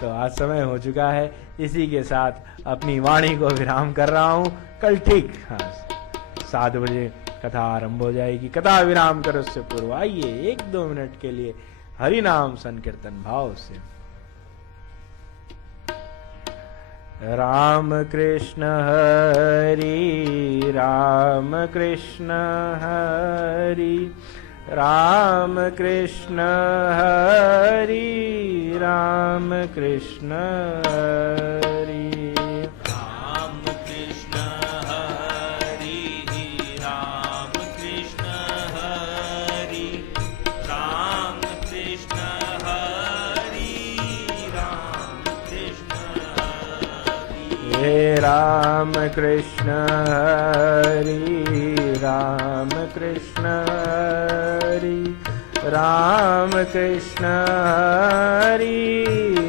तो आज समय हो चुका है। इसी के साथ अपनी वाणी को विराम कर रहा हूं। कल ठीक 7 बजे कथा आरंभ हो जाएगी। कथा विराम कर उससे पूर्व आइए 1-2 मिनट के लिए हरि नाम संकीर्तन भाव से। राम कृष्ण हरि राम कृष्ण हरि राम कृष्ण हरि राम कृष्ण हरि राम कृष्ण हरि राम कृष्ण हरि राम कृष्ण हरि राम कृष्ण हरि। हे राम कृष्ण हरि राम कृष्ण हरि राम कृष्ण हरि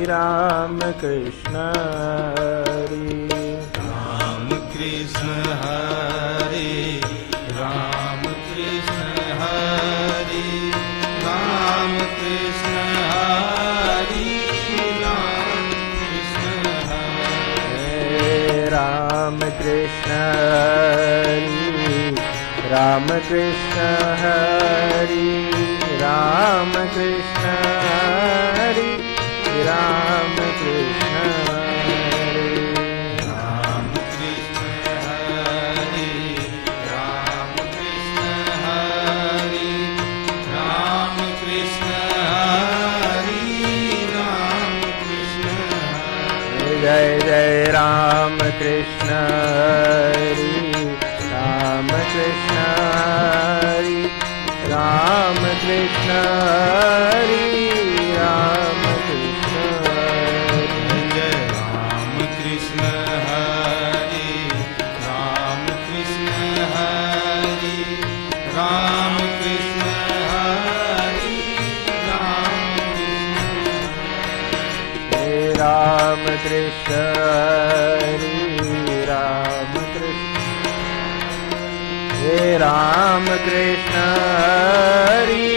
राम कृष्ण हरि राम कृष्ण हरि राम कृष्ण हरि राम कृष्ण हरि राम कृष्ण हरि। राम कृष्ण हरि राम कृष्ण हरि राम कृष्ण हरि राम कृष्ण हरि राम कृष्ण हरि राम कृष्ण हरि राम कृष्ण हरि राम कृष्ण हरि। जय जय राम कृष्ण हरि राम कृष्ण हरि राम कृष्ण हरि राम कृष्ण हरि। जय राम कृष्ण हरि राम कृष्ण हरि राम कृष्ण हरि राम कृष्ण हरि। हे राम कृष्ण हरि राम कृष्ण हे राम कृष्ण हरि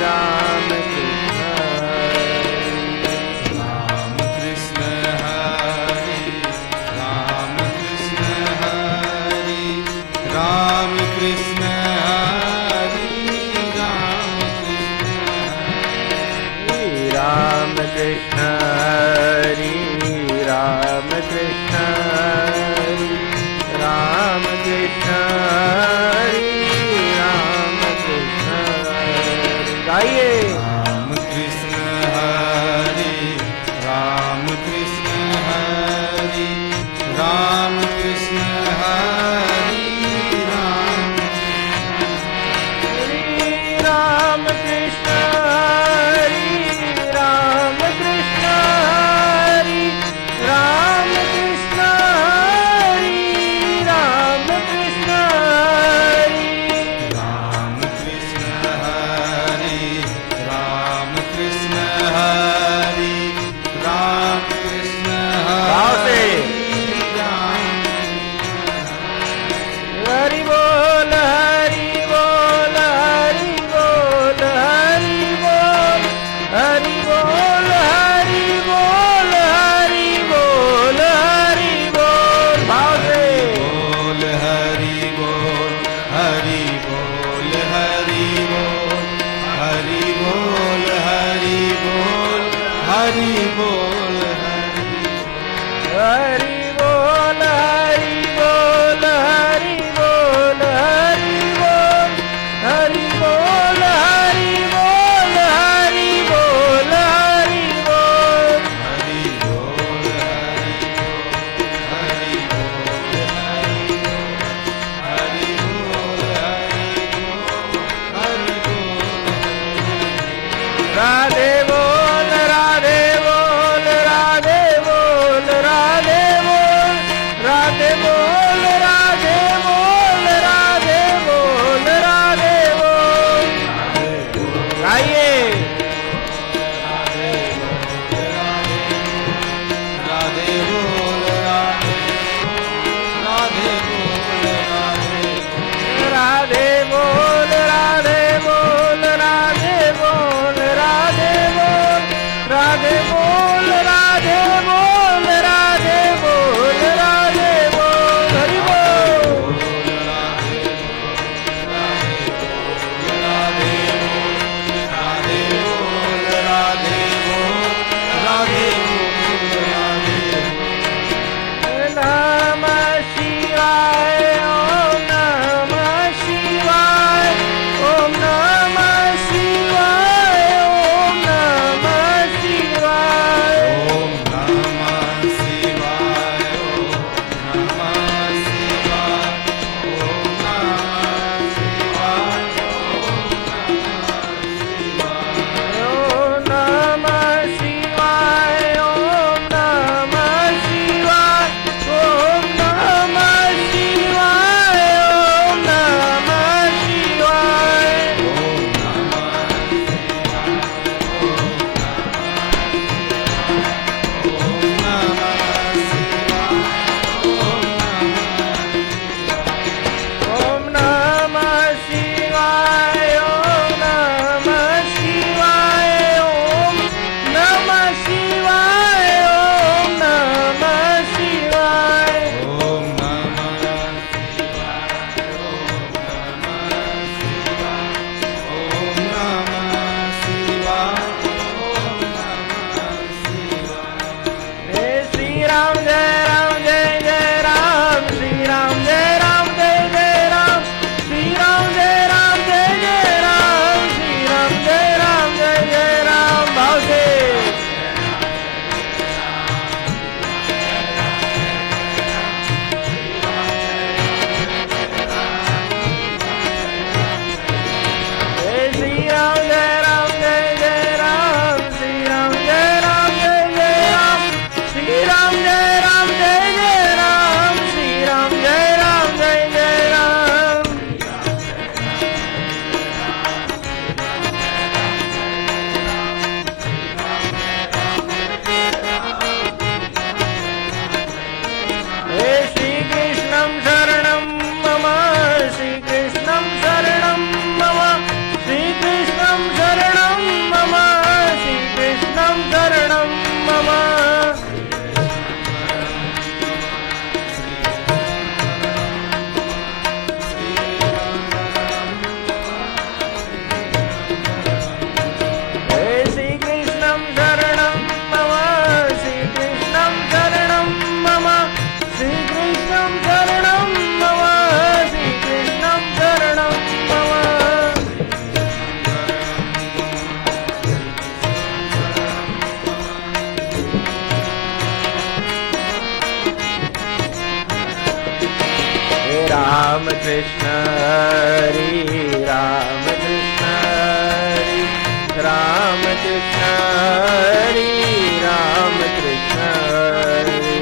राम कृष्ण हरि राम कृष्ण हरि राम कृष्ण हरि राम कृष्ण हरि राम कृष्ण हरि राम कृष्ण हरि राम राम कृष्ण हरि राम कृष्ण हरि राम कृष्ण हरि राम कृष्ण हरि राम कृष्ण हरि राम कृष्ण हरि राम कृष्ण भाव से हरि हरि बोल हरि बोल हरि बोल हरि बोल हरि बोल हरि बोल हरि बोल हरि बोल भाव से बोल हरि बोल हरि बोल हरि बोल हरि बोल हरि बोल हरि बोल हरि बोल हरि बोल हरि बोल हरि बोल हरि बोल हरि बोल हरि बोल हरि बोल हरि बोल हरि बोल हरि बोल हरि बोल राधे बोल राधे बोल राधे बोल राधे बोल राम कृष्ण हरे राम कृष्ण हरे राम कृष्ण हरे राम कृष्ण हरे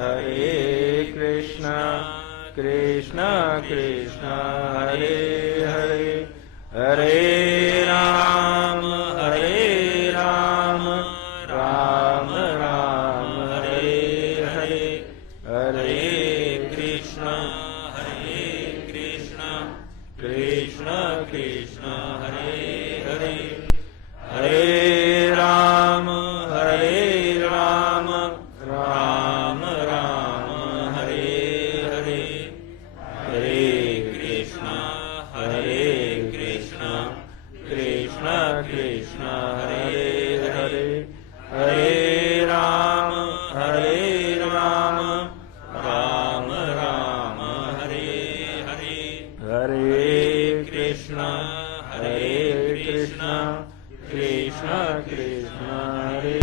हरे कृष्ण कृष्ण कृष्ण हरे हरे हरे राम राम राम हरे हरे हरे कृष्ण कृष्ण कृष्ण हरे हरे हरे राम राम राम हरे हरे हरे कृष्ण कृष्ण कृष्ण हरे हरे हरे राम राम राम हरे हरे हरे कृष्ण कृष्ण कृष्ण हरे